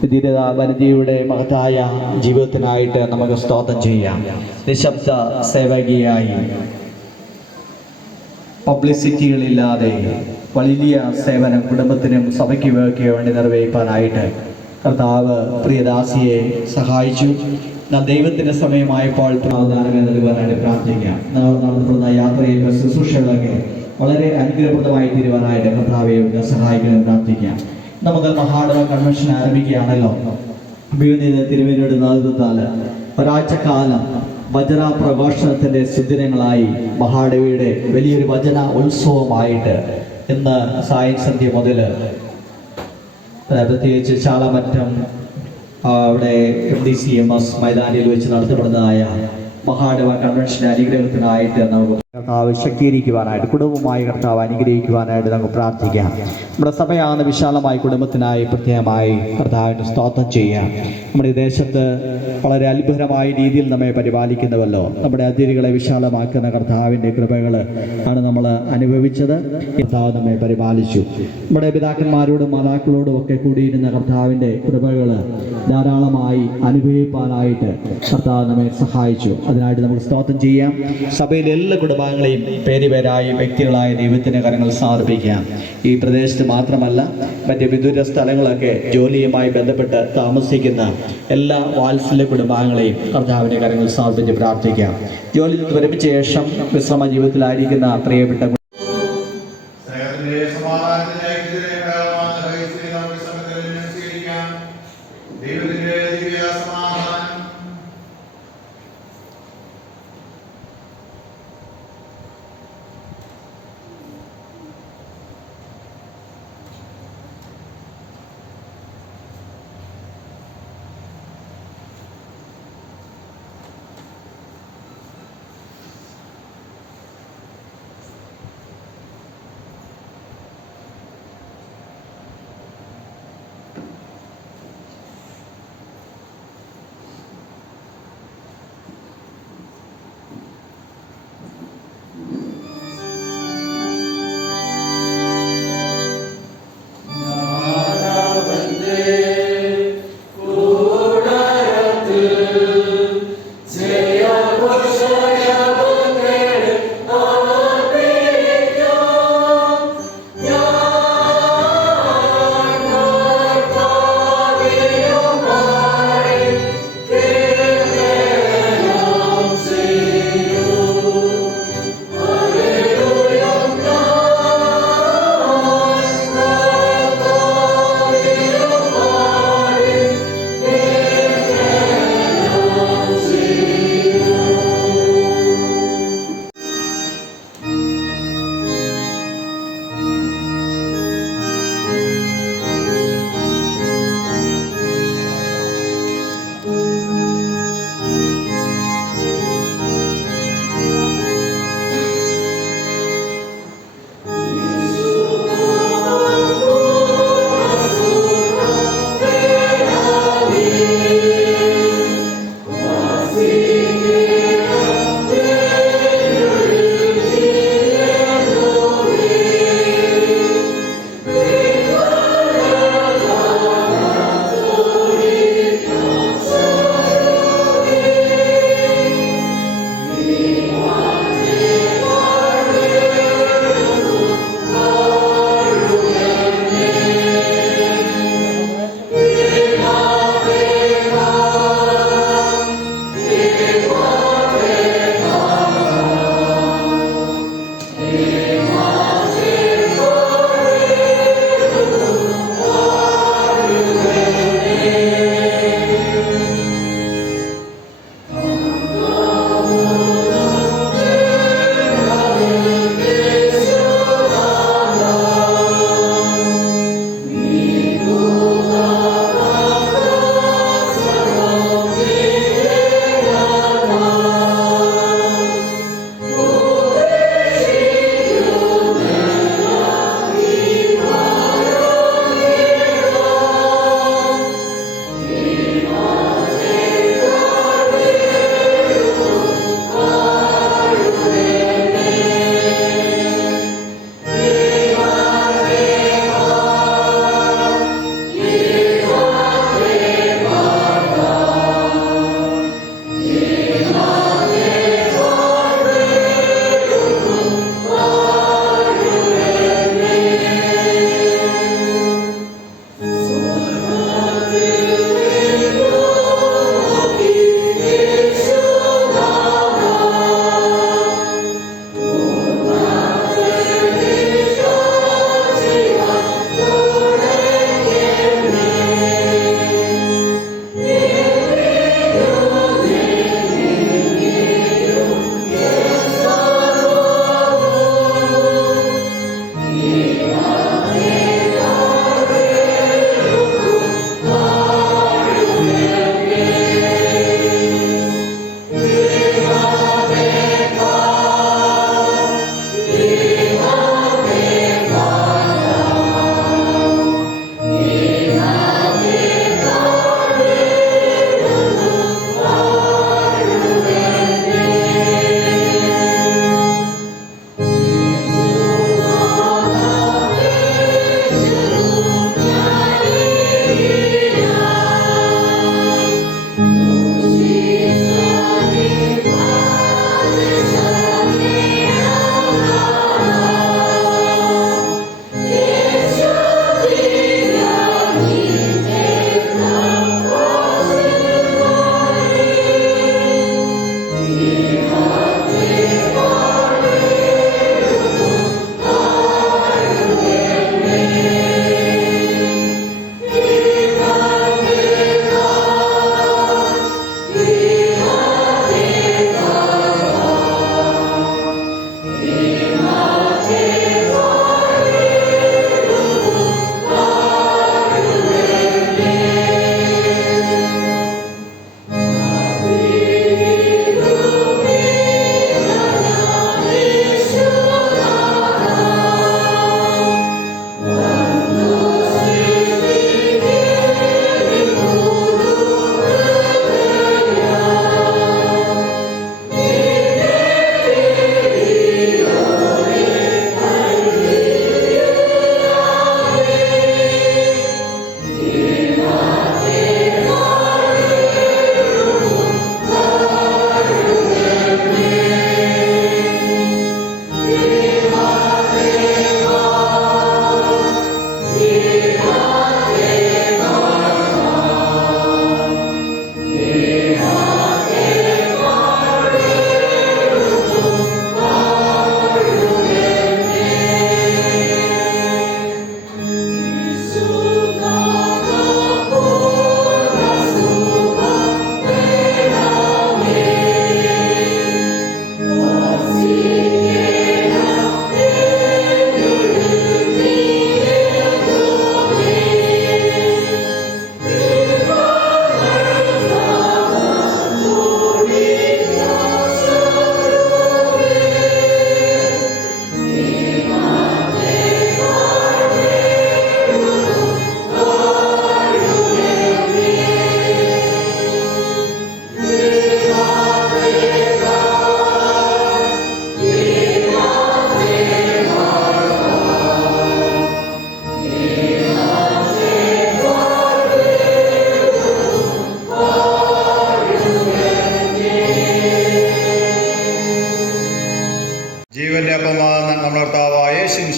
വിധീരത വനിതയുടെ മഹത്തായ ജീവിതത്തിനായിട്ട് നമുക്ക് സ്തോത്രം ചെയ്യാം. നിശബ്ദ സേവകിയായി പബ്ലിസിറ്റികളില്ലാതെ വലിയ സേവനം കുടുംബത്തിനും സഭയ്ക്ക് വേണ്ടി നിർവഹിക്കാനായിട്ട് കർത്താവ് പ്രിയദാസിയെ സഹായിച്ചു. നാം ദൈവത്തിൻ്റെ സമയമായപ്പോൾ പ്രാധാന്യം നൽകുവാനായിട്ട് പ്രാർത്ഥിക്കാം. നടത്തുന്ന യാത്രയിൽ ശുശ്രൂഷകളൊക്കെ വളരെ അനുഗ്രഹപ്രദമായി തീരുവാനായിട്ട് കർത്താവെ സഹായിക്കണം പ്രാർത്ഥിക്കാം. നമുക്ക് മഹാടവ കൺവെൻഷൻ ആരംഭിക്കുകയാണല്ലോ. തിരുമേനിയുടെ നേതൃത്വത്താൽ ഒരാഴ്ചക്കാലം വചന പ്രഘോഷണത്തിൻ്റെ സുദിനങ്ങളായി മഹാദേവിയുടെ വലിയൊരു വചന ഉത്സവമായിട്ട് ഇന്ന് സായം സന്ധ്യ മുതൽ പ്രത്യേകിച്ച് ചാളമറ്റം അവിടെ MDCMS മൈതാനിയിൽ വെച്ച് നടത്തപ്പെടുന്നതായ മഹാദേവ കൺവെൻഷൻ അനുഗ്രഹത്തിനായിട്ട് നമുക്ക് കർത്താവ് ശക്തീകരിക്കുവാനായിട്ട് കുടുംബമായി കർത്താവ് അനുഗ്രഹിക്കുവാനായിട്ട് നമുക്ക് പ്രാർത്ഥിക്കാം. നമ്മുടെ സഭയാകുന്ന വിശാലമായ കുടുംബത്തിനായി പ്രത്യേകമായി കർത്താവിൻ്റെ സ്തോത്രം ചെയ്യാം. നമ്മുടെ ഈ ദേശത്ത് വളരെ അത്ഭുതമായ രീതിയിൽ നമ്മെ പരിപാലിക്കുന്നുവല്ലോ. നമ്മുടെ അതിരുകളെ വിശാലമാക്കുന്ന കർത്താവിൻ്റെ കൃപകൾ ആണ് നമ്മൾ അനുഭവിച്ചത്. കർത്താവ് നമ്മെ പരിപാലിച്ചു. നമ്മുടെ പിതാക്കന്മാരോടും മാതാക്കളോടും ഒക്കെ കൂടിയിരുന്ന കർത്താവിൻ്റെ കൃപകൾ ധാരാളമായി അനുഭവിക്കാനായിട്ട് കർത്താവ് നമ്മെ സഹായിച്ചു. അതിനായിട്ട് നമുക്ക് സ്തോത്രം ചെയ്യാം. സഭയിലെ എല്ലാ കുടുംബാംഗങ്ങളെയും പേരുപേരായി വ്യക്തികളായ ദൈവത്തിൻ്റെ കരങ്ങൾ സമർപ്പിക്കാം. ഈ പ്രദേശത്ത് മാത്രമല്ല മറ്റ് വിദൂര സ്ഥലങ്ങളൊക്കെ ജോലിയുമായി ബന്ധപ്പെട്ട് താമസിക്കുന്ന എല്ലാ വാത്സല്യ കുടുംബാംഗങ്ങളെയും കർത്താവിൻ്റെ കരങ്ങൾ സമർപ്പിച്ച് പ്രാർത്ഥിക്കാം. ജോലിയിൽ നിന്ന് വിരമിച്ച ശേഷം വിശ്രമ ജീവിതത്തിലായിരിക്കുന്ന പ്രിയപ്പെട്ട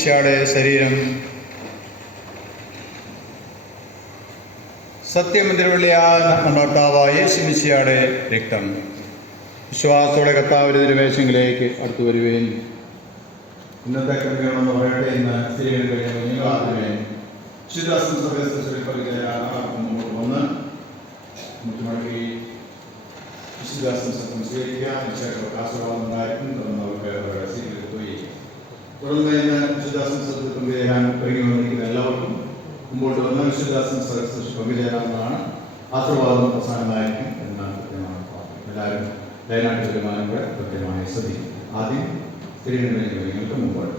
മിശിഹായുടെ ശരീരം. സത്യമന്ത്രിവള്ളിയായ നമ്മുടെ കർത്താവായ യേശു മിശിഹായുടെ രക്തം. വിശ്വാസത്തോടെ കർത്താവിന്റെ തിരുവേശങ്ങളിലേക്ക് അടുത്തു വരുവേൻ. ഇന്നത്തെ ക്രമീകരണമെന്ന് പറയട്ടെ. ഇന്ന് സ്ഥിരീകരിക്കപ്പെടുന്ന ഒന്ന് മുറ്റുമടക്കി വിശുദ്ധാസംസം സ്വീകരിക്കാം. ആശ്രവാദം ഉണ്ടായിരിക്കും. തുടർന്ന് അവർക്ക് അവരുടെ സീറ്റിൽ പോയി തുടർന്ന് ഇന്ന് വിശുദ്ധാസംസത്തിൽ പങ്കുചേരാൻ ഒരുങ്ങി വന്നിരിക്കുന്ന എല്ലാവർക്കും മുമ്പോട്ട് വന്ന വിശുദ്ധാസംസത്തിൽ പങ്കുചേരാവുന്നതാണ്. ആശ്രവാദം അവസാനമായിരിക്കും എന്നാണ് കൃത്യമാണ്. എല്ലാവരും ലൈനായിട്ട് തീരുമാനം കൂടെ കൃത്യമായി ശ്രദ്ധിക്കും. ആദ്യം സ്ഥിരീകരണങ്ങൾക്ക് മുമ്പോട്ട്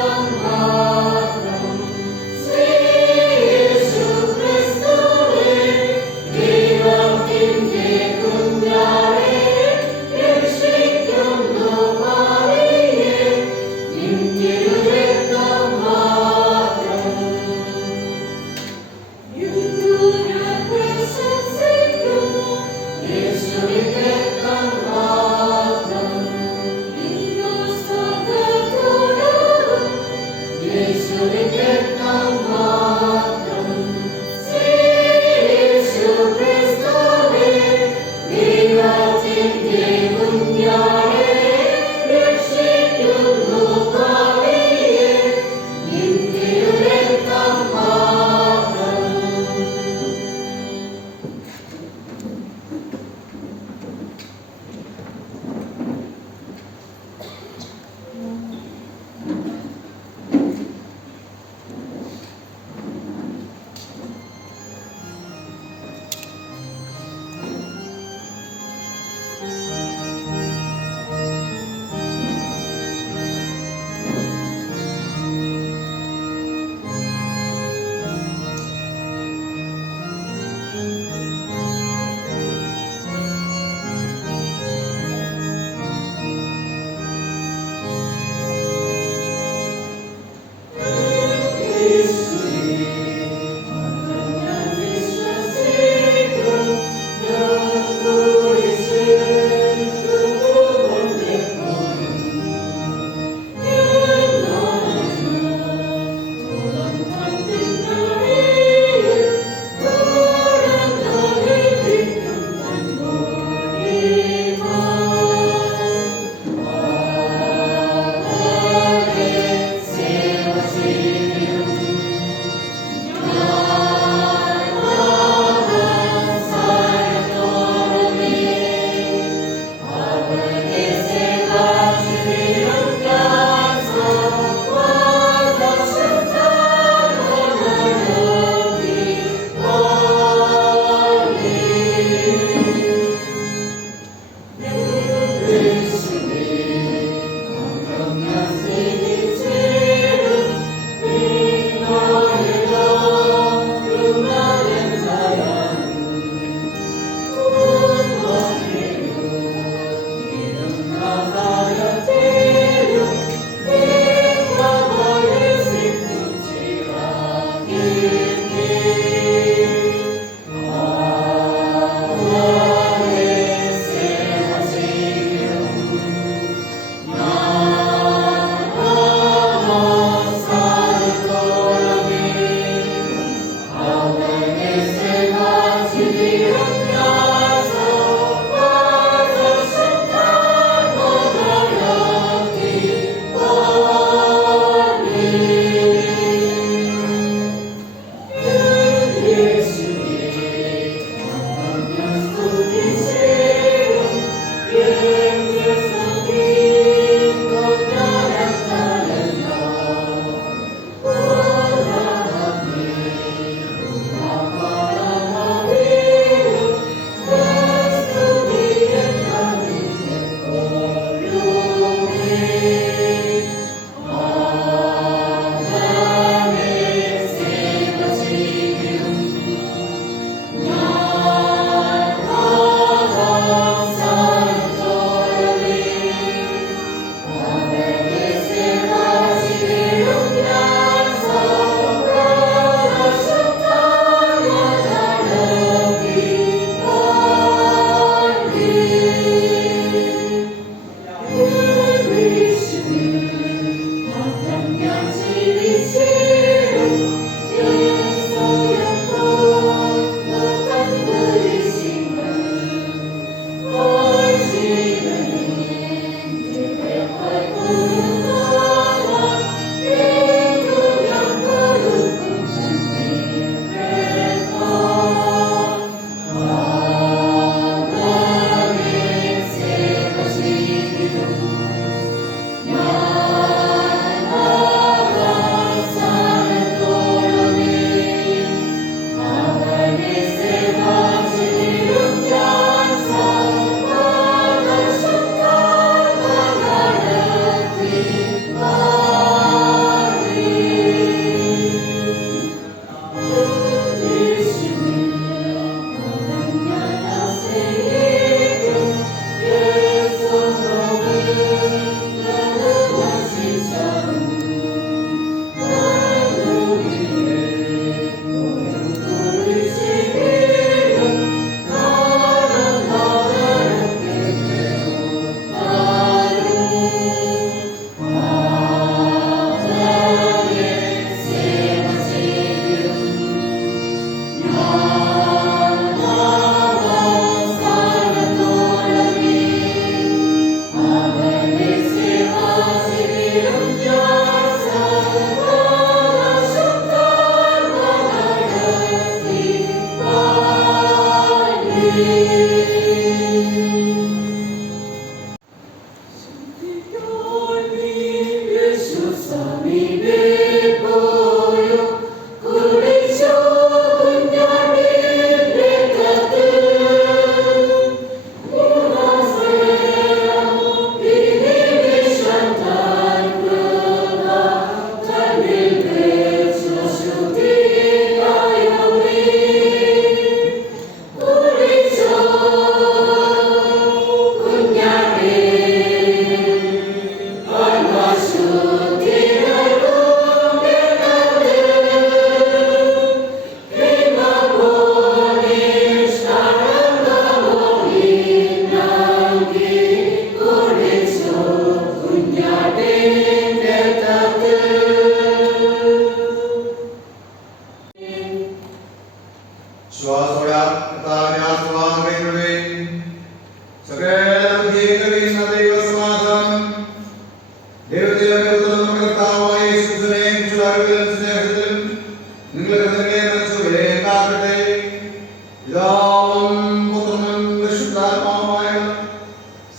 Come on.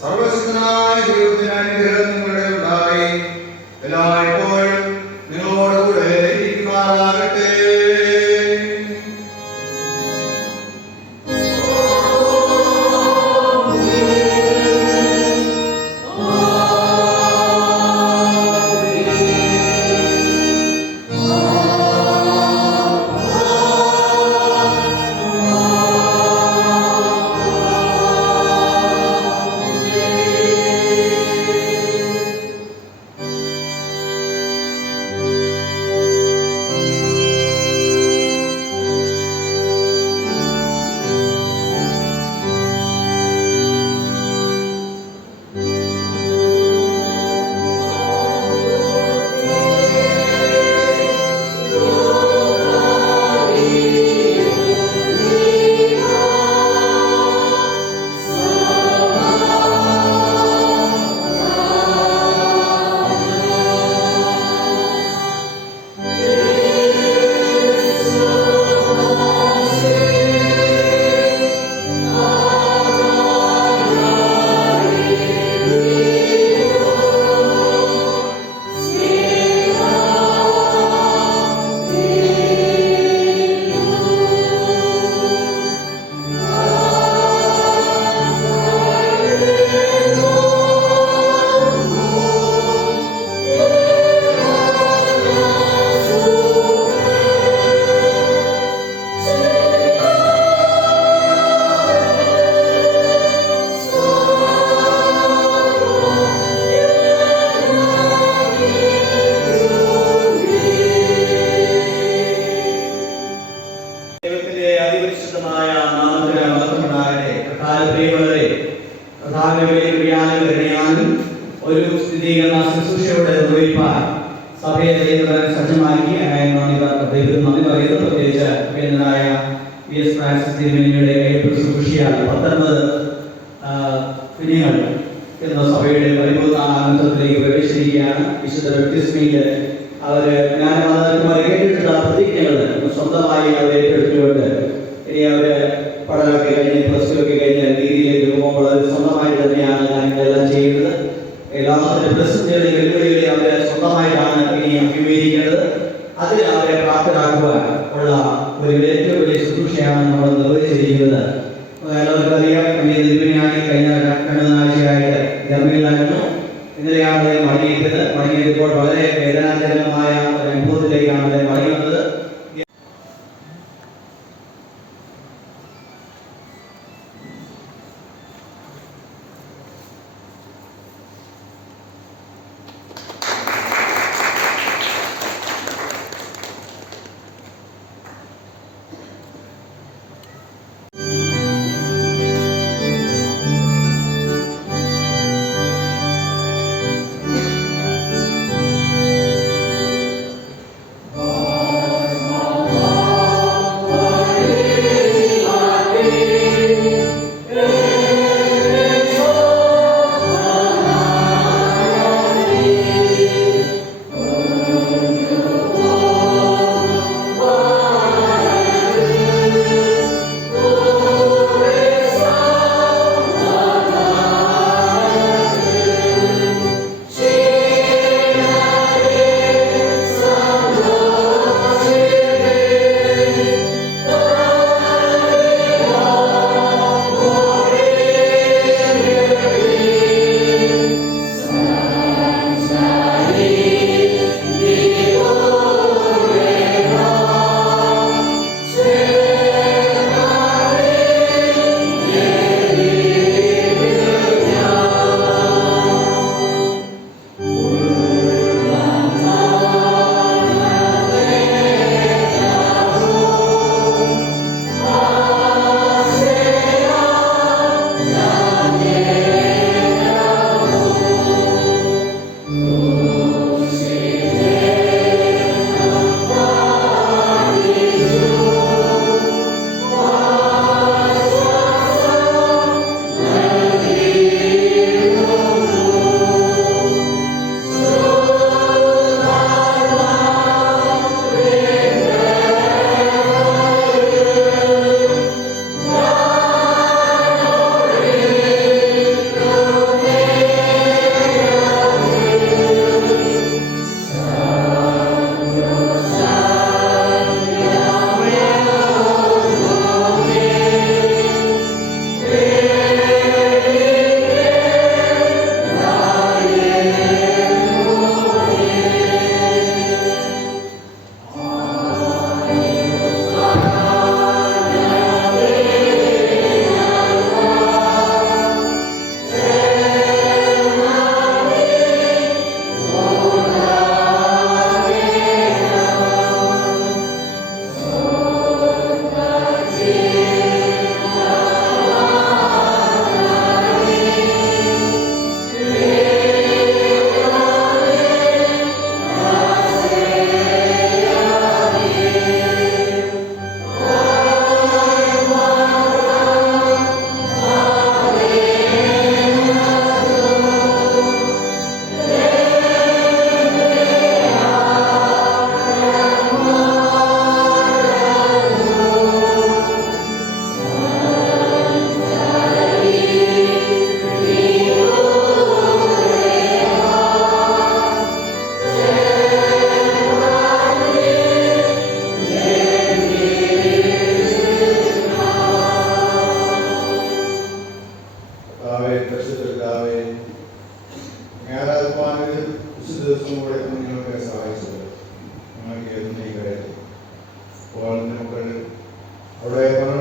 സർവശക്തനായ ദൈവത്തിന്റെ അനുഗ്രഹം നിങ്ങളുടെ ഉണ്ടായി എല്ലായ്പ്പോഴും നിങ്ങളോടുകൂടെ ഇരിക്കുമാറാകട്ടെ. ഒരു സ്ഥിരീകരണ ശുശ്രൂഷയോടെ നിർവഹിപ്പാൻ സഭയെ സജ്ജമാക്കി ദൈവത്തിന് നന്ദി പറയുന്നു. പ്രത്യേകിച്ച് പ്രിയനായ PS ഫ്രാൻസിസ് തിരുമേനിയുടെ ശുശ്രൂഷയാണ് 19 കുഞ്ഞുങ്ങൾ എന്ന സഭയുടെ പരിപൂർണ്ണ ആനന്ദത്തിലേക്ക് പ്രവേശിക്കുകയാണ്. വിശുദ്ധ വ്യക്തിസ്മയിൽ അവര് ജ്ഞാനവാദന്മാരെ കേട്ടിട്ടുള്ള പ്രതിജ്ഞകൾ സ്വന്തമായി അവർ ഏറ്റെടുത്തുകൊണ്ട് ഇനി അവര് പഠനമൊക്കെ കഴിഞ്ഞ് +2 ഒക്കെ കഴിഞ്ഞ് രീതിയിലേക്ക് പോകുമ്പോൾ അവർ സ്വന്തമായിട്ട് തന്നെയാണ് കാര്യങ്ങളെല്ലാം ചെയ്യുന്നത്. എല്ലാത്തിനും പ്രതിസന്ധികളെയും വെല്ലുവിളികളെയും അവരെ സ്വന്തമായിട്ടാണ് ഇനി അഭിമുഖീകരിക്കേണ്ടത്. അതിന് അവരെ പ്രാപ്തരാക്കുവാൻ ഉള്ള ഒരു ഏറ്റവും വലിയ ശുശ്രൂഷയാണ് നമ്മൾ നിർവഹിച്ചിരിക്കുന്നത്. എല്ലാവർക്കും അറിയാം, കഴിഞ്ഞ 2 ആഴ്ചയായിട്ട് ജർമ്മനിയിലായിരുന്നു. ഇന്നലെയാണ് മടങ്ങിയപ്പോൾ വളരെ വേദനാജനകമായ ഒരു അനുഭവത്തിലേക്കാണ് അദ്ദേഹം മടങ്ങി വന്നത്.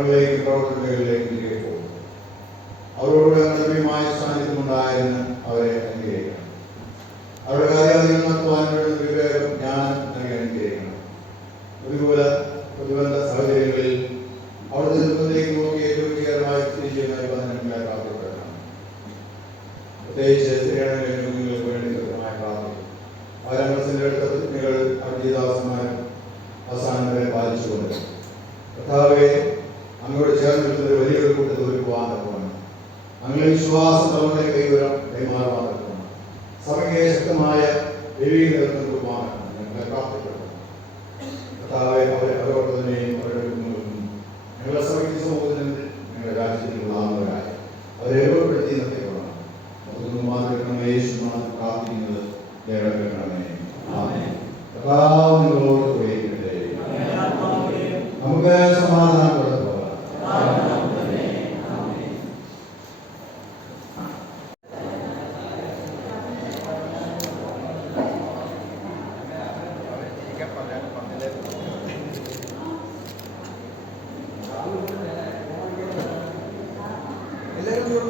ഭവനങ്ങളിലേക്കും പ്രവർത്തനങ്ങളിലേക്കും തിരികെ പോകും. അവരോട് ലഭ്യമായ സാന്നിധ്യമുണ്ടായെന്ന് അവരെ അംഗീകരിക്കണം. അവരുടെ കാര്യങ്ങൾ നടത്തുവാൻ വേണ്ട വിവേകം ജ്ഞാനം നൽകി അനുഗ്രഹിക്കണം. പ്രതിബന്ധ സാഹചര്യങ്ങളിൽ അവിടുത്തെ നിർബന്ധത്തിലേക്ക് നോക്കി ഏറ്റവും വിജയകരമായി തിരിച്ചുമായി ബന്ധങ്ങളെ പ്രാപ്തപ്പെടണം. പ്രത്യേകിച്ച് സ്ത്രീകൾക്ക് വേണ്ടി കൃത്യമായ പ്രാർത്ഥന അവരംഗത്തിൻ്റെ അടുത്ത പ്രതിജ്ഞകൾ അവർ ജീതാസന്മാരും അവസാനം വരെ പാലിച്ചുകൊണ്ട് കർത്താവെ അങ്ങോട്ട് ചേർന്ന് നിൽക്കുന്ന വലിയൊരു കൂട്ടത്തിൽ ഒരുക്കുവാൻ തക്കമാണ്. അങ്ങനെ വിശ്വാസം തലമുറ കൈമാറുവാൻ തക്കമാണ്. സഭയെ ശക്തമായ ദൈവിക നേതൃത്വം കൊടുക്കുവാൻ ഞങ്ങളെ പ്രാപ്തിപ്പെട്ടു. കർത്താവെ അവരോട് തന്നെയും അവരുടെ കുടുംബങ്ങൾക്കും ഞങ്ങളുടെ സഭയ്ക്ക് സമൂഹത്തിനും ഞങ്ങളുടെ രാജ്യത്തിലുള്ള ആളുകളായി അവരെ രൂപപ്പെടുത്തി നിർത്തിക്കൊള്ളണം. അതൊന്നും മാത്രമേ യേശുമാർ പ്രാർത്ഥിക്കുന്നത് കേരളമേ. കർത്താവ് നിങ്ങളോട് കൂടിയിരിക്കട്ടെ. നമുക്ക് സമാധാനത്തോടെ പോകാം. എല്ലാവരും